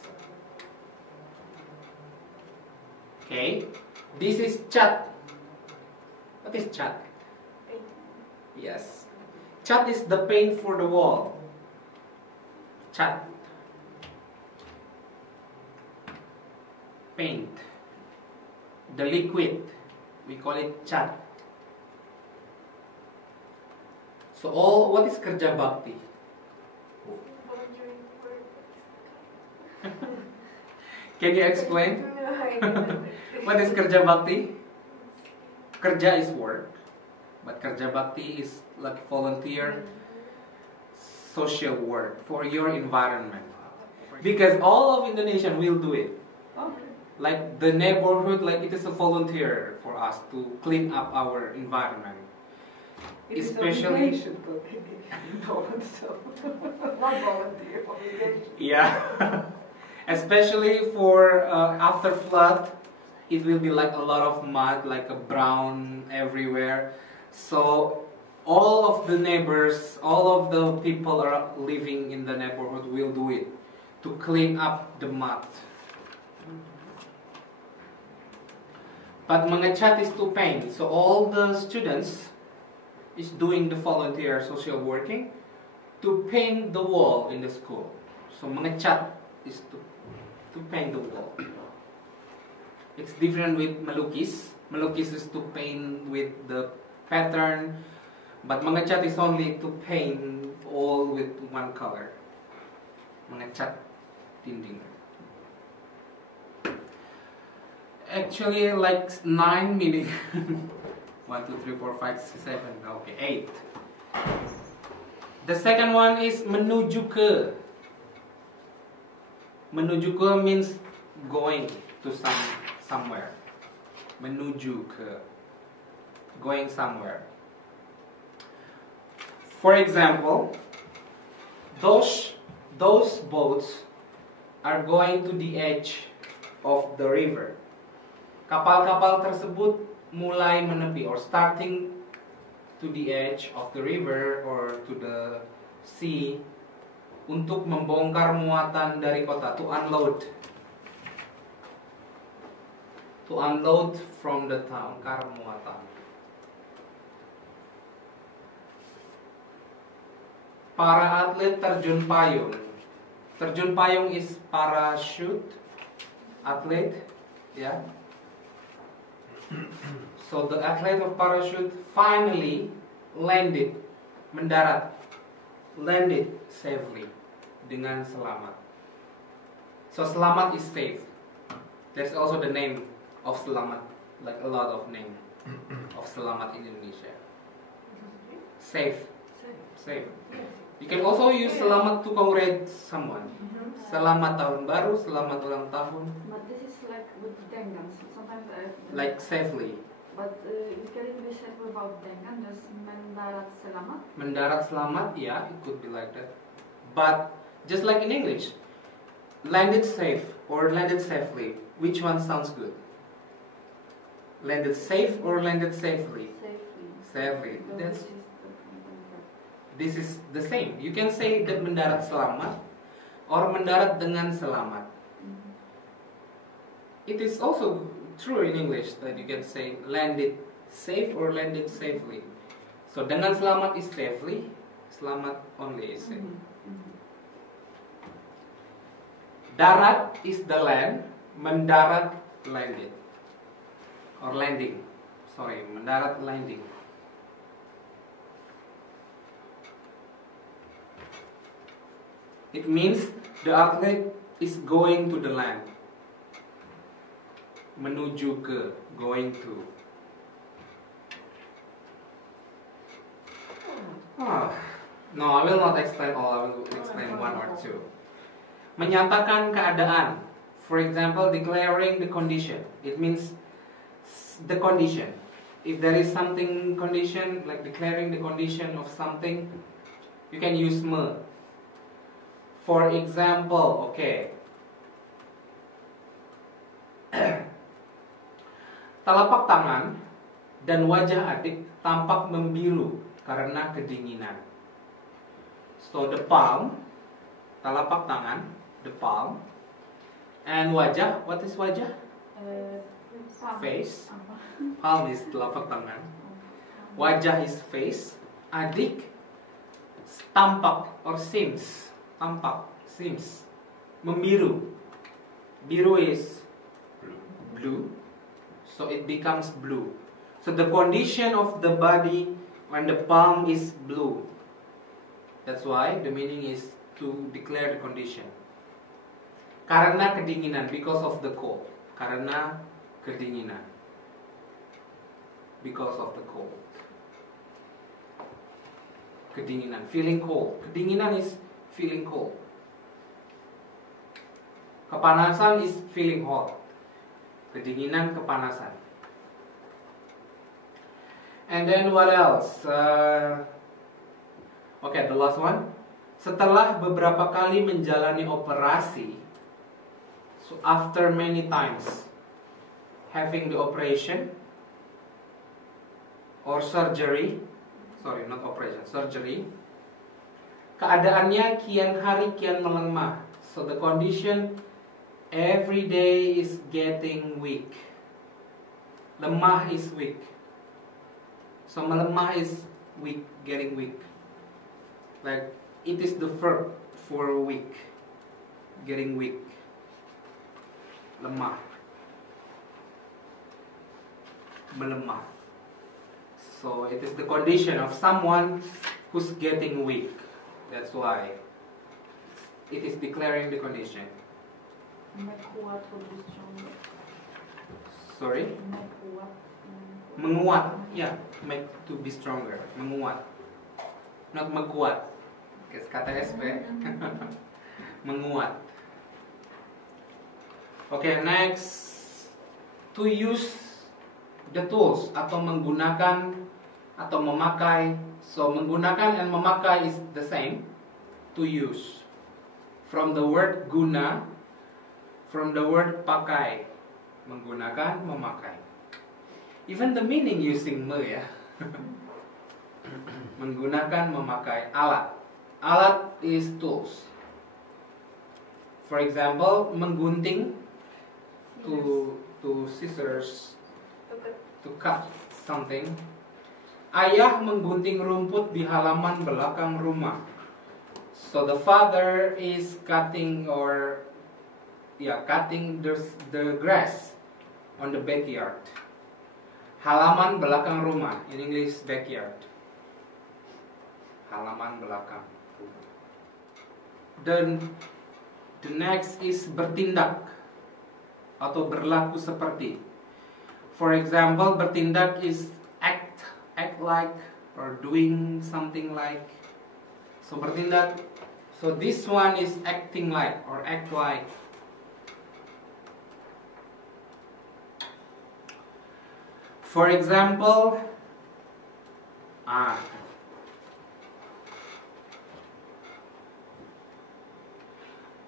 Okay. This is cat. What is cat? Yes. Cat is the paint for the wall. Cat. Paint. The liquid. We call it cat. So what is kerja bakti? Can you explain? What is kerja bakti? Kerja is work, but kerja bakti is like volunteer social work for your environment. Because all of Indonesian will do it. Like the neighborhood, like it is a volunteer for us to clean up our environment. It Especially, is obligation, but not volunteer obligation. yeah. Especially for after flood, it will be like a lot of mud, like a brown everywhere. So all of the neighbors, all of the people are living in the neighborhood will do it to clean up the mud. But mengecat is to paint. So all the students is doing the volunteer social working to paint the wall in the school. So mengecat is to paint the wall. It's different with melukis. Melukis is to paint with the pattern, but mengecat is only to paint all with one color. Mengecat dinding. Actually, like 9 meaning. 1, 2, 3, 4, 5, 6, 7. Okay, 8. The second one is menuju ke. Menuju ke means going to somewhere. Menuju ke. Going somewhere. For example, those boats are going to the edge of the river. Kapal-kapal tersebut mulai menepi or starting to the edge of the river or to the sea untuk membongkar muatan dari kota, to unload from the town, bongkar muatan. Para atlet terjun payung. Terjun payung is parachute athlete, yeah. So the athlete of parachute finally landed, mendarat, landed safely, dengan selamat. So selamat is safe. There's also the name of selamat, like a lot of name of selamat in Indonesia. Safe, safe. You can also use selamat to congratulate someone. Selamat tahun baru, selamat ulang tahun. But this is like with dengan. Sometimes Like safely. But it can be said without dengan, just mendarat selamat. Mendarat selamat, yeah, it could be like that. But just like in English, landed safe or landed safely. Which one sounds good? Landed safe or landed safely? Safely. This is the same. You can say that mendarat selamat or mendarat dengan selamat. It is also true in English that you can say landed safe or landed safely. So dengan selamat is safely, selamat only is safe. Darat is the land, mendarat landed or landing. Sorry, mendarat landing. It means the athlete is going to the land. Menuju ke, going to. No, I will not explain all. I will explain one or two. Menyatakan keadaan. For example, declaring the condition. It means the condition. If there is something condition, like declaring the condition of something, you can use me. For example, okay. Telapak tangan dan wajah adik tampak membiru karena kedinginan. So the palm, telapak tangan, the palm, and wajah. What is wajah? Face. Palm is telapak tangan. Wajah is face. Adik tampak or seems. Tampak, seems, membiru. Biru is blue, so it becomes blue. So the condition of the body when the palm is blue. That's why the meaning is to declare the condition. Karena kedinginan, because of the cold. Karena kedinginan, because of the cold. Kedinginan, feeling cold. Kedinginan is feeling cold. Kepanasan is feeling hot. Kedinginan, kepanasan. And then what else? Okay, the last one. Setelah beberapa kali menjalani operasi, so after many times having the operation or surgery, sorry, not operation, surgery, keadaannya kian hari kian melemah. So the condition every day is getting weak. Lemah is weak. So melemah is weak, getting weak. Like it is the verb for weak, getting weak. Lemah, melemah. So it is the condition of someone who's getting weak. That's why it is declaring the condition. Sorry? Menguat. Yeah, make to be stronger. Menguat. Not mekuat. Kata SP. Menguat. Okay, next. To use the tools atau menggunakan atau memakai. So menggunakan and memakai is the same. To use. From the word guna, from the word pakai. Menggunakan, memakai. Even the meaning using me ya. Menggunakan, memakai. Alat. Alat is tools. For example, menggunting to scissors to cut something. Ayah menggunting rumput di halaman belakang rumah. So the father is cutting cutting the grass on the backyard. Halaman belakang rumah, in English backyard. Halaman belakang. Then the next is bertindak atau berlaku seperti. For example, bertindak is act like or doing something like. So bertindak. So this one is acting like or act like. For example,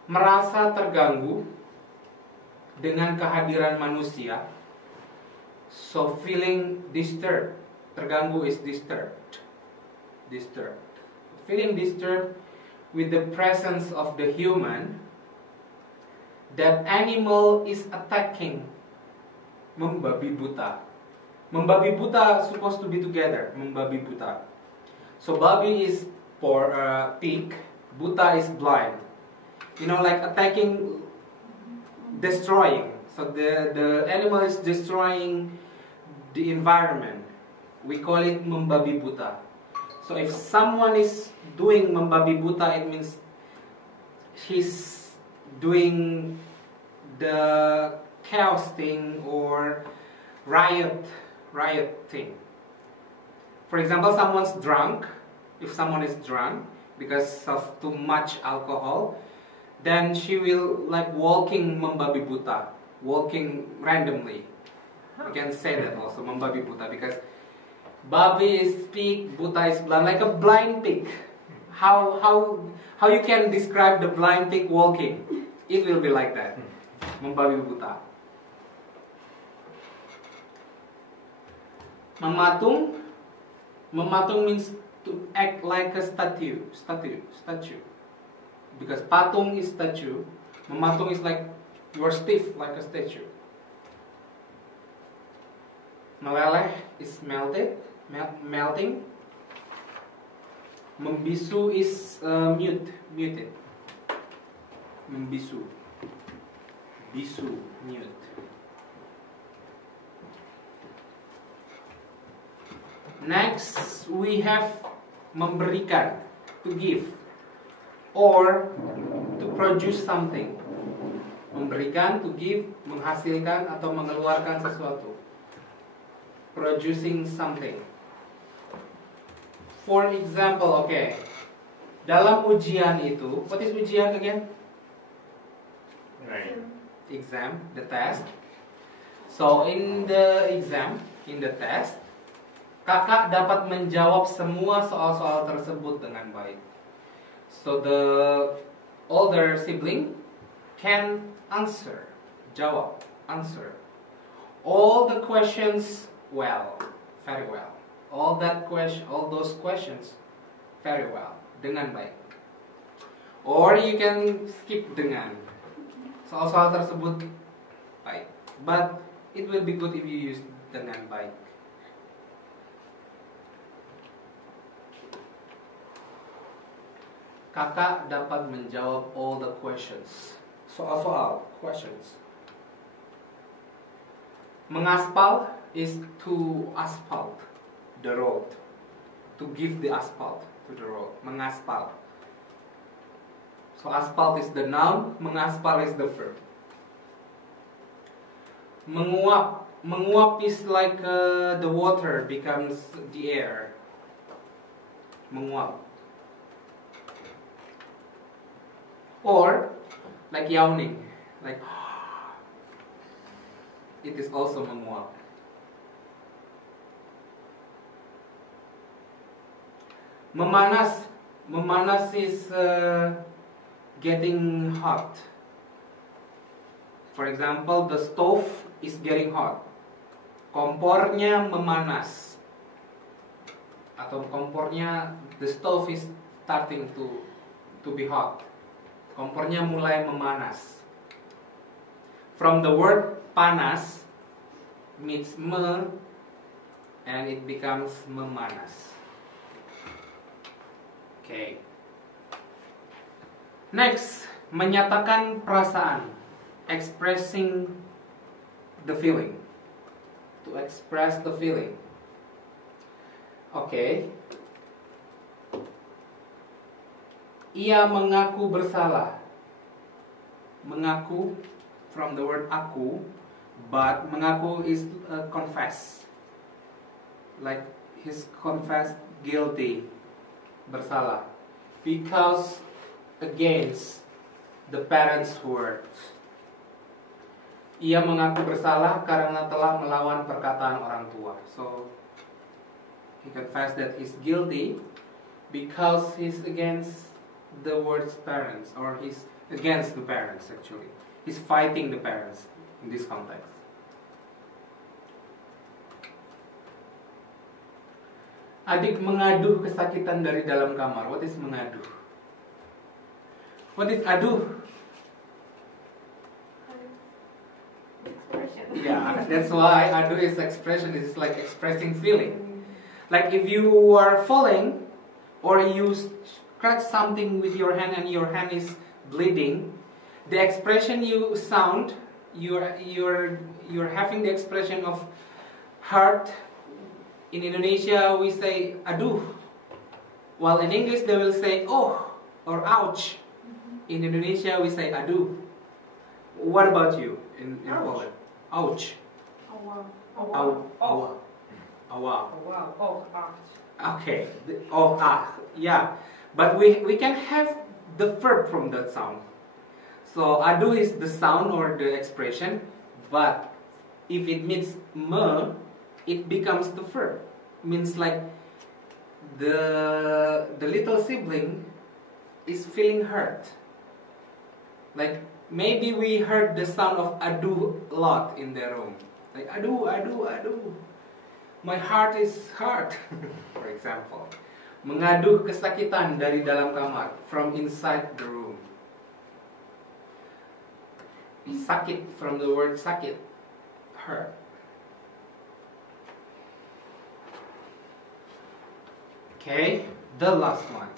merasa terganggu dengan kehadiran manusia. So feeling disturbed. Terganggu is disturbed. Disturbed. Feeling disturbed with the presence of the human. That animal is attacking. Membabi buta. Membabi buta supposed to be together. Membabi buta. So babi is for pig. Buta is blind. You know, like attacking, destroying. So the animal is destroying the environment. We call it membabi buta. So if someone is doing membabi buta, it means he's doing the chaos thing or riot thing. For example, someone's drunk. If someone is drunk because of too much alcohol, then she will like walking membabi buta, walking randomly. You can say that also, membabi buta, because babi is pig, buta is blind, like a blind pig. How you can describe the blind pig walking? It will be like that, membabi buta. Mematung. Mematung means to act like a statue. Because patung is statue. Mematung is like you are stiff like a statue. Meleleh is melting. Membisu is muted. Membisu. Bisu, mute. Next, we have memberikan, to give, or to produce something. Memberikan, to give, menghasilkan atau mengeluarkan sesuatu. Producing something. For example, okay. Dalam ujian itu, what is ujian again? Right. Exam, the test. So in the exam, in the test, kakak dapat menjawab semua soal-soal tersebut dengan baik. So the older sibling can answer, jawab, answer all the questions well, very well. All those questions very well, dengan baik. Or you can skip dengan. Soal-soal tersebut baik. But it will be good if you use dengan baik. Kakak dapat menjawab all the questions. Soal-soal, questions. Mengaspal is to asphalt the road. To give the asphalt to the road. Mengaspal. So asphalt is the noun, mengaspal is the verb. Menguap. Menguap is like the water becomes the air. Menguap. Or like yawning, like it is also menguap. Memanas. Memanas is getting hot. For example, the stove is getting hot. Kompornya memanas. Atau kompornya, the stove is starting to be hot. Kompornya mulai memanas. From the word panas means me, and it becomes memanas. Okay. Next, menyatakan perasaan, expressing the feeling. To express the feeling. Okay. Ia mengaku bersalah. Mengaku from the word aku, but mengaku is confess. Like he's confessed guilty, bersalah. because against the parents' words. Ia mengaku bersalah karena telah melawan perkataan orang tua. So he confessed that he's guilty because he's against the words parents, or he's against the parents actually. He's fighting the parents in this context. Adik mengaduh kesakitan dari dalam kamar. What is mengaduh? What is aduh? Expression. Yeah, that's why aduh is expression. It's like expressing feeling. Like if you are falling, or you scratch something with your hand and your hand is bleeding, the expression you sound, you're having the expression of hurt. In Indonesia we say aduh, while in English they will say oh or ouch. In Indonesia we say aduh. What about you in Poland? Ouch. Awa. Awa. Awa. Wow. Oh, ouch. Okay. Oh ah. Yeah. But we can have the verb from that sound. So aduh is the sound or the expression, but if it means me, it becomes the verb. Means like the little sibling is feeling hurt. Like maybe we heard the sound of aduh a lot in their room. Like aduh, aduh, aduh. My heart is hurt. For example. Mengaduh kesakitan dari dalam kamar, from inside the room. Sakit, from the word sakit, hurt. Okay, the last one.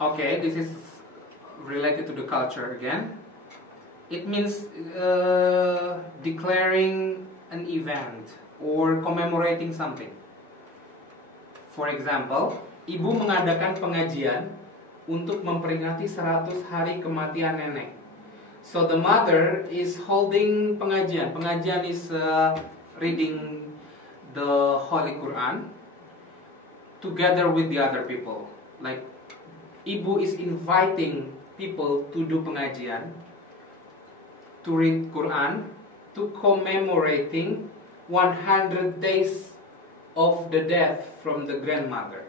Okay, this is related to the culture again. It means declaring an event or commemorating something. For example, ibu mengadakan pengajian untuk memperingati 100 hari kematian nenek. So the mother is holding pengajian. Pengajian is reading the Holy Quran together with the other people. Like ibu is inviting people to do pengajian, to read Quran, to commemorating 100 days of the death from the grandmother.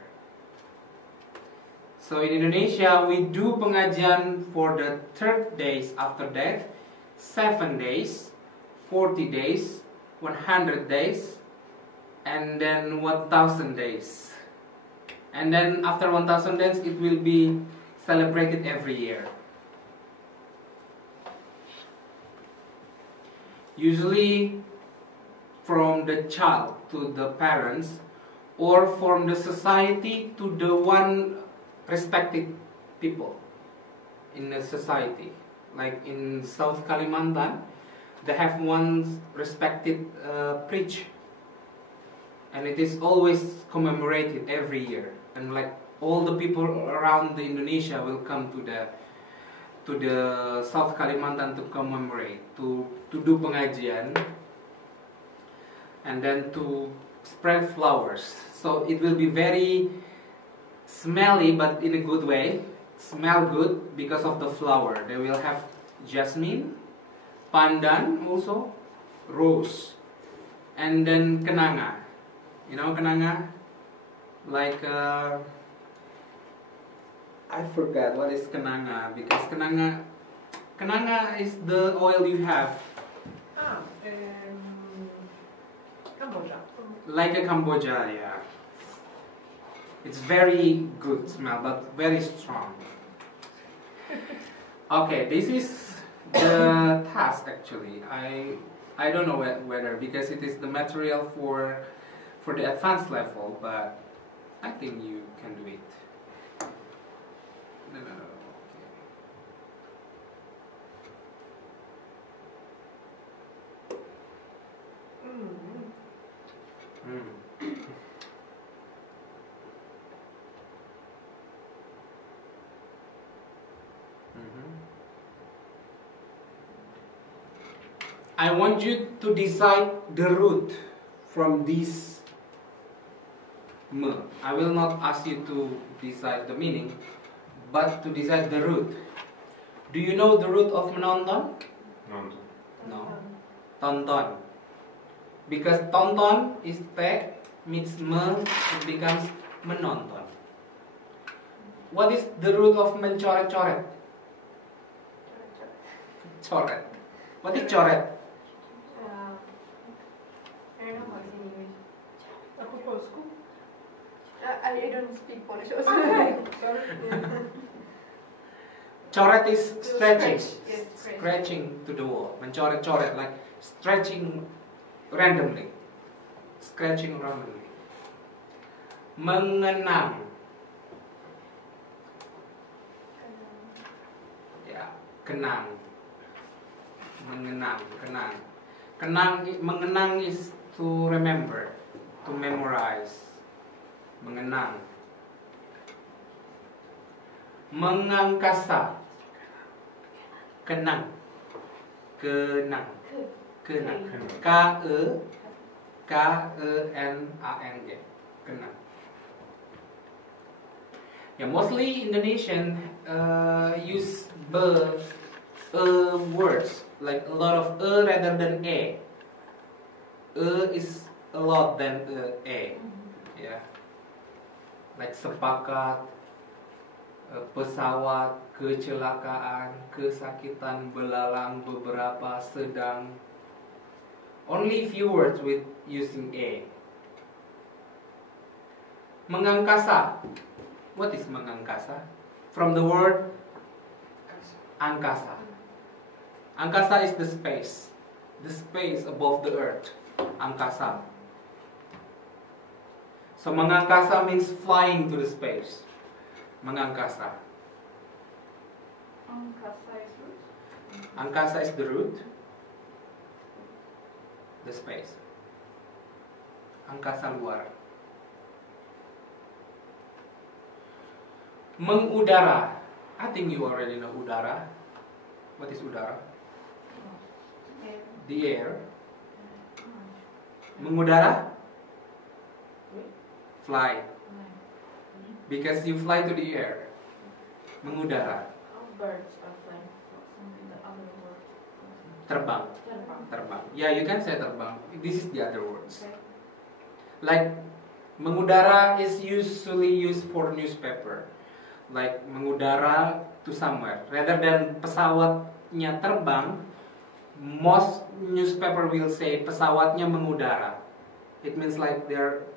So in Indonesia, we do pengajian for the 3rd days after death, 7 days, 40 days, 100 days, and then 1,000 days. And then after 1,000 days, it will be celebrated every year. Usually from the child to the parents, or from the society to the one respected people in the society. Like in South Kalimantan, they have one respected preach, and it is always commemorated every year. And like all the people around the Indonesia will come to the South Kalimantan to commemorate, to do pengajian, and then to spread flowers. So it will be very smelly, but in a good way. Smell good because of the flower. They will have jasmine, pandan also, rose, and then kenanga. You know kenanga? Like I forgot what is kenanga, because kenanga is the oil you have. Cambodia. Like a Cambodia, yeah. It's very good smell, but very strong. Okay, this is the task actually. I don't know whether, because it is the material for the advanced level, but I think you can do it. No. I want you to decide the root from these Me. I will not ask you to decide the meaning, but to decide the root. Do you know the root of menonton? Nonton. No. Tonton. Because tonton is te means me, it becomes menonton. What is the root of mencoret-coret? Coret. What is coret? I don't know what's in English. Aku Polsku. I don't speak Polish also. Sorry. Yeah. Coret is stretching. Scratch. Yes, scratch. Scratching to the wall. Mencoret-coret, like stretching randomly. Scratching randomly. Mengenang. Ya, kenang. Mengenang, kenang. Mengenang is to remember, to memorize. Mengenang. Mengangkasa. Kenang. Kenang. Kenang. K-E-N-A-N-G. Kenang. Yeah, mostly Indonesian use words, like a lot of rather than a. Is a lot than a. Yeah. Like sepakat, pesawat, kecelakaan, kesakitan, belalang, beberapa, sedang. Only few words with using a. Mengangkasa. What is mengangkasa? From the word angkasa. Angkasa is the space above the earth. Angkasa. So mengangkasa means flying to the space. Mengangkasa. Angkasa is root. Angkasa is the root. The space. Angkasa luar. Mengudara. I think you already know udara. What is udara? The air. Mengudara? Fly. Because you fly to the air. Mengudara. Birds are flying. Something the other word. Terbang. Terbang. Yeah, you can say terbang. This is the other words. Okay. Like mengudara is usually used for newspaper. Like mengudara to somewhere. Rather than pesawatnya terbang, most newspaper will say pesawatnya mengudara. It means like they're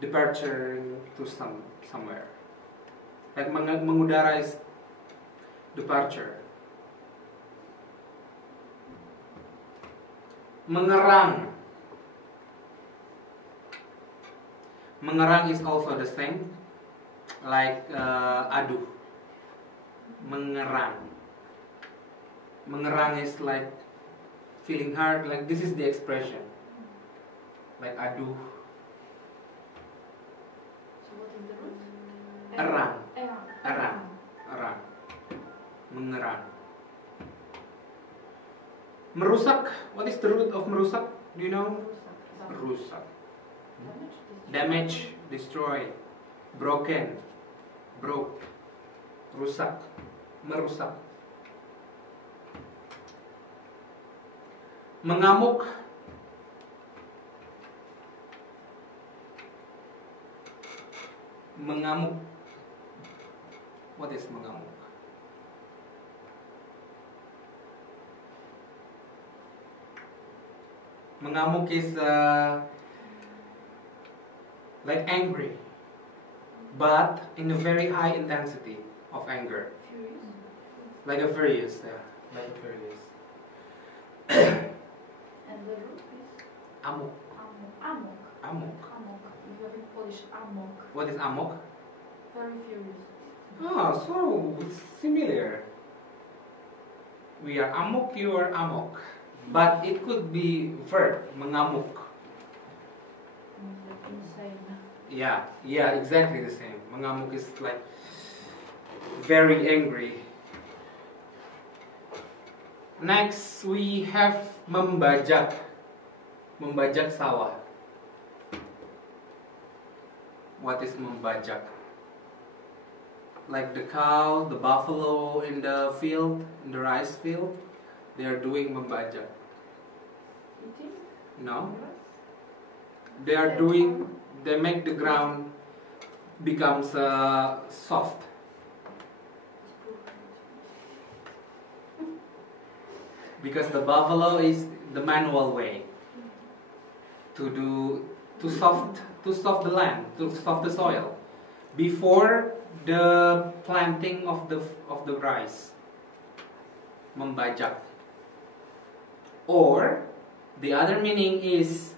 departing to somewhere. Like mengudara is departure. Mengerang. Mengerang is also the same. Like aduh. Mengerang. Mengerang is like feeling hard. Like this is the expression. Like aduh. So what is the root? Erang. Erang. Erang. Erang. Mengerang. Merusak. What is the root of merusak? Do you know? Merusak. Damage, destroy, broken, broke, rusak, merusak. Mengamuk. Mengamuk. What is mengamuk? Mengamuk is like angry, but in a very high intensity of anger. Furious. Like a furious, yeah. Like a furious. And the root is Amok. amok. Amok. Amok. We have in Polish amok. What is amok? Very furious. Ah, so it's similar. We are amok, you are amok. But it could be verb, mengamuk. Like insane. Yeah, exactly the same. Mengamuk is like very angry. Next we have membajak. Membajak sawah. What is membajak? Like the cow, the buffalo in the field, in the rice field, they are doing membajak. Eating? No? They make the ground becomes soft. Because the buffalo is the manual way to soft the land, to soft the soil before the planting of the rice. Membajak. Or the other meaning is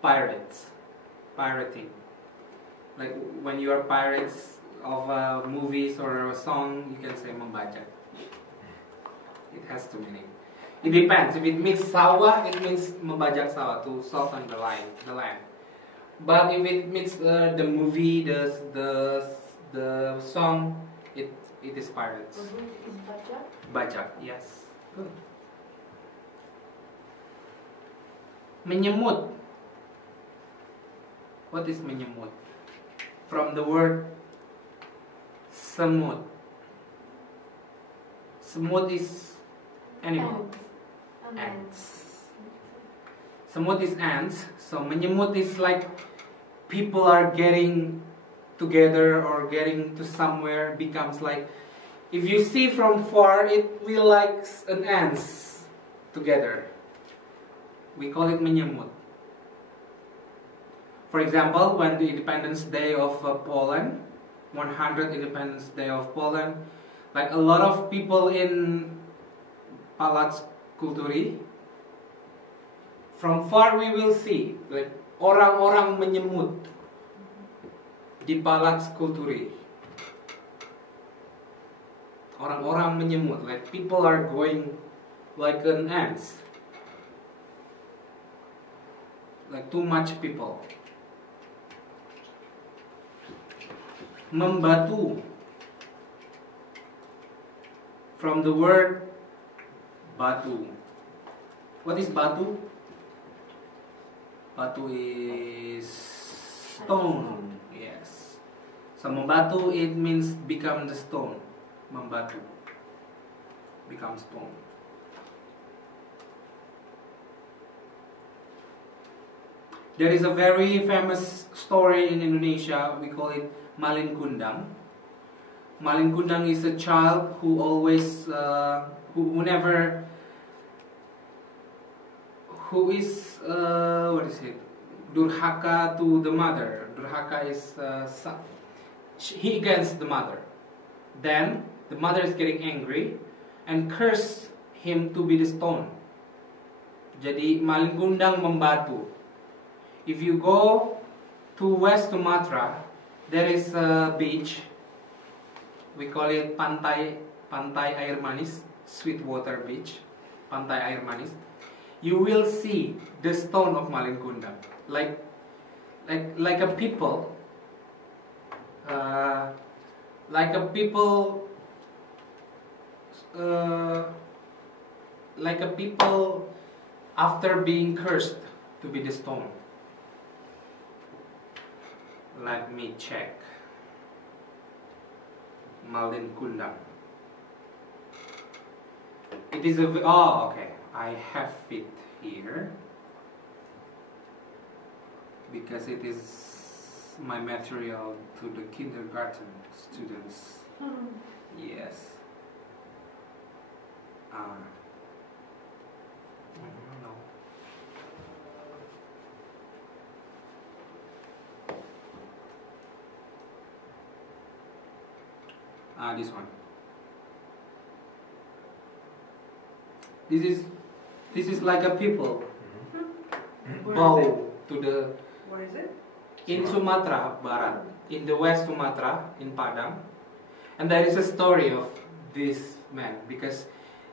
pirating. Like when you are pirates of movies or a song, you can say membajak. It has two meaning. It depends. If it means sawah, it means membajak sawah, to soften the land. But if it means the movie, the song, it is pirates. Is bajak? Bajak, yes. Good. Menyemut. What is menyemut? From the word semut. Semut is animal. Ants. Semut is ants. So menyemut is like people are getting together or getting to somewhere, becomes like, if you see from far, it will like an ants together. We call it menyemut. For example, when the Independence Day of Poland, 100 Independence Day of Poland, like a lot of people in Pałac Kultury, from far we will see like orang-orang menyemut di Pałac Kultury. Orang-orang menyemut, like people are going like an ants. Like too much people. Membatu. From the word batu. What is batu? Batu is stone. Yes. So membatu, it means become the stone. Membatu. Become stone. There is a very famous story in Indonesia. We call it Malin Kundang. Malin Kundang is a child who always, who is what is it? Durhaka to the mother. Durhaka is he against the mother. Then the mother is getting angry and curse him to be the stone. Jadi Malin Kundang membatu. If you go to West Sumatra, there is a beach. We call it Pantai Air Manis, Sweetwater Beach, Pantai Air Manis. You will see the stone of Malin Kundang, like a people, after being cursed to be the stone. Let me check. Malin Kundang. It is okay. I have it here because it is my material to the kindergarten students. Yes. No. This one. This is like a people bow to the. Where is it? In Sumatra Barat, in the West Sumatra, in Padang, and there is a story of this man because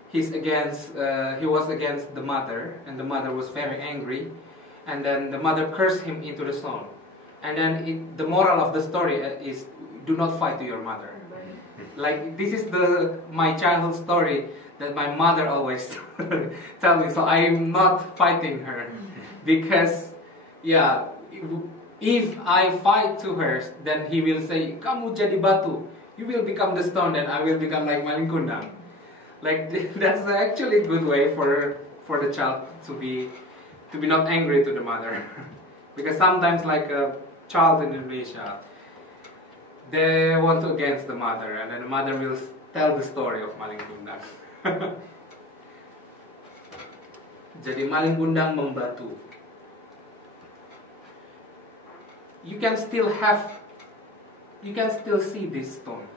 he was against the mother, and the mother was very angry, and then the mother cursed him into the stone, and then the moral of the story is do not fight to your mother. Like this is my childhood story that my mother always tell me. So I am not fighting her because, yeah, If I fight to her, then he will say, "Kamu jadi batu." You will become the stone, and I will become like maling kundang. Like that's actually a good way for the child to be not angry to the mother, because sometimes like a child in Indonesia, they want to against the mother, and then the mother will tell the story of maling kundang. Jadi maling kundang membatu. You can still see this stone.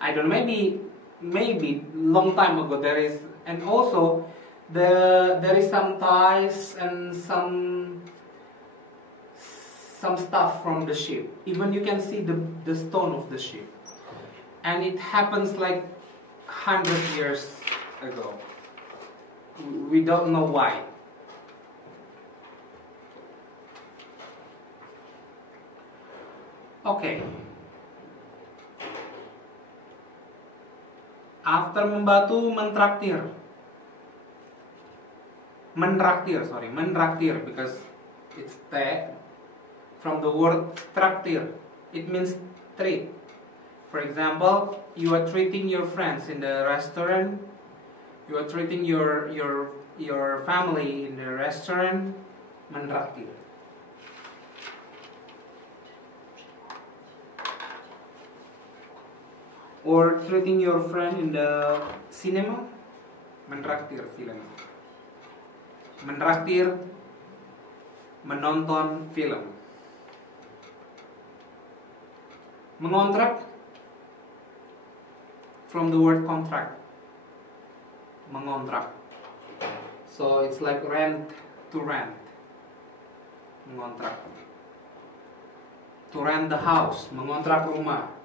I don't know, maybe long time ago there is, and also there is some ties and some stuff from the ship. Even you can see the stone of the ship, and it happens like 100 years ago. We don't know why. Okay. After membatu, mentraktir. Mentraktir, because it's from the word traktir. It means treat. For example, you are treating your friends in the restaurant. You are treating your family in the restaurant. Mentraktir. Or treating your friend in the cinema, mentraktir film. Mentraktir menonton film. Mengontrak from the word contract. Mengontrak. So it's like rent to rent. Mengontrak. To rent the house, mengontrak rumah.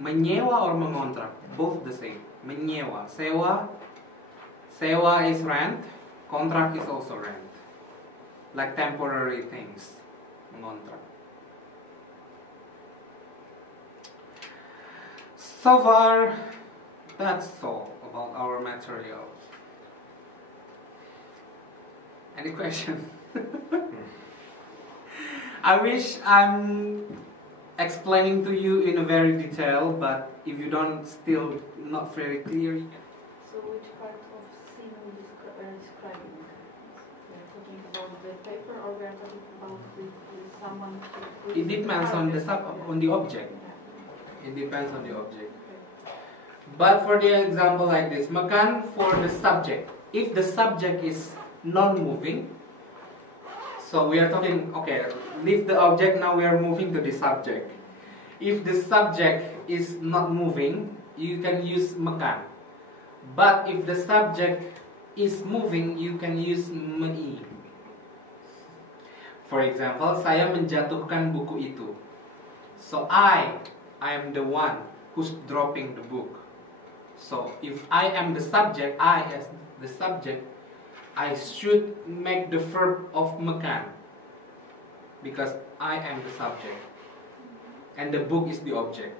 Menyewa or mengontrak, both the same. Menyewa, sewa is rent, contract is also rent. Like temporary things. Mengontrak. So far, that's all about our material. Any question? I wish I'm explaining to you in a very detail, but if you don't still not very clear. So which part of scene we describing? We are talking about the paper, or we are talking about someone? It depends on the object. It depends on the object. But for the example like this, makan for the subject. If the subject is non-moving, so we are talking, okay, leave the object, now we are moving to the subject. If the subject is not moving, you can use makan. But if the subject is moving, you can use meni. For example, saya menjatuhkan buku itu. So I am the one who's dropping the book. So if I am the subject, I as the subject, I should make the verb of makan, because I am the subject and the book is the object.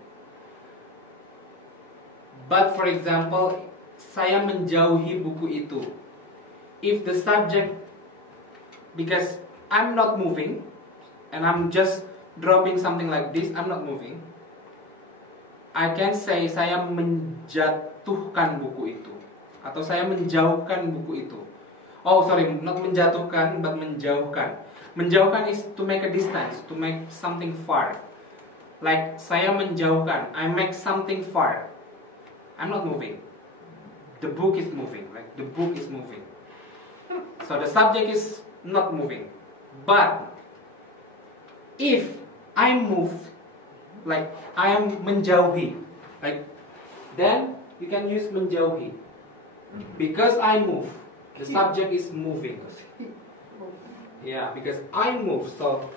But for example, saya menjauhi buku itu. If the subject, because I'm not moving and I'm just dropping something like this, I'm not moving, I can say saya menjatuhkan buku itu, atau saya menjauhkan buku itu. Oh sorry, not menjatuhkan, but menjauhkan. Menjauhkan is to make a distance, to make something far. Like saya menjauhkan, I make something far. I'm not moving. The book is moving, like the book is moving. So the subject is not moving. But if I move, like I am menjauhi, like then you can use menjauhi. Because I move, the subject is moving. Yeah, because I move. So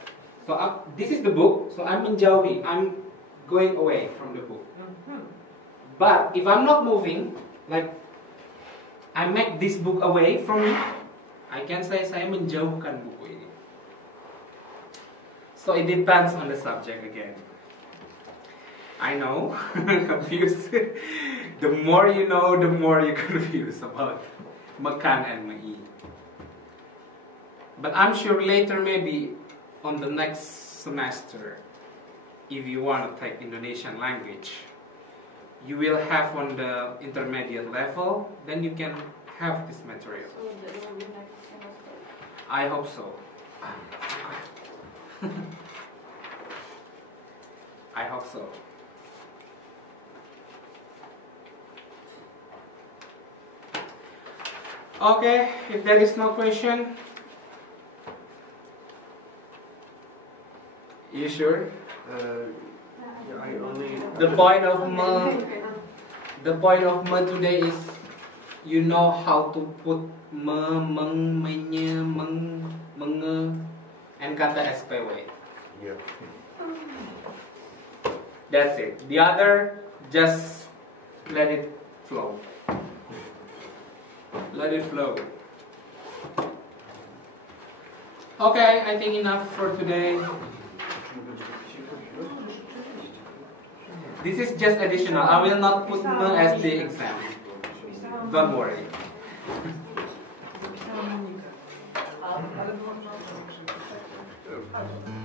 this is the book. So I'm menjauhi. I'm going away from the book. But if I'm not moving, like I make this book away from me, I can say saya menjauhkan buku ini. So it depends on the subject again. I know, confused. The more you know, the more you confuse about makan and mei. But I'm sure later, maybe on the next semester, if you want to take Indonesian language, you will have on the intermediate level, then you can have this material. So that will be next semester. I hope so. I hope so. Okay, if there is no question, you sure? Yeah, I only. The point of today is you know how to put meng, menye, menge, and kata SPW. Yeah. That's it. The other, just let it flow. Let it flow. Okay, I think enough for today. This is just additional. I will not put me as the exam. Don't worry. Ale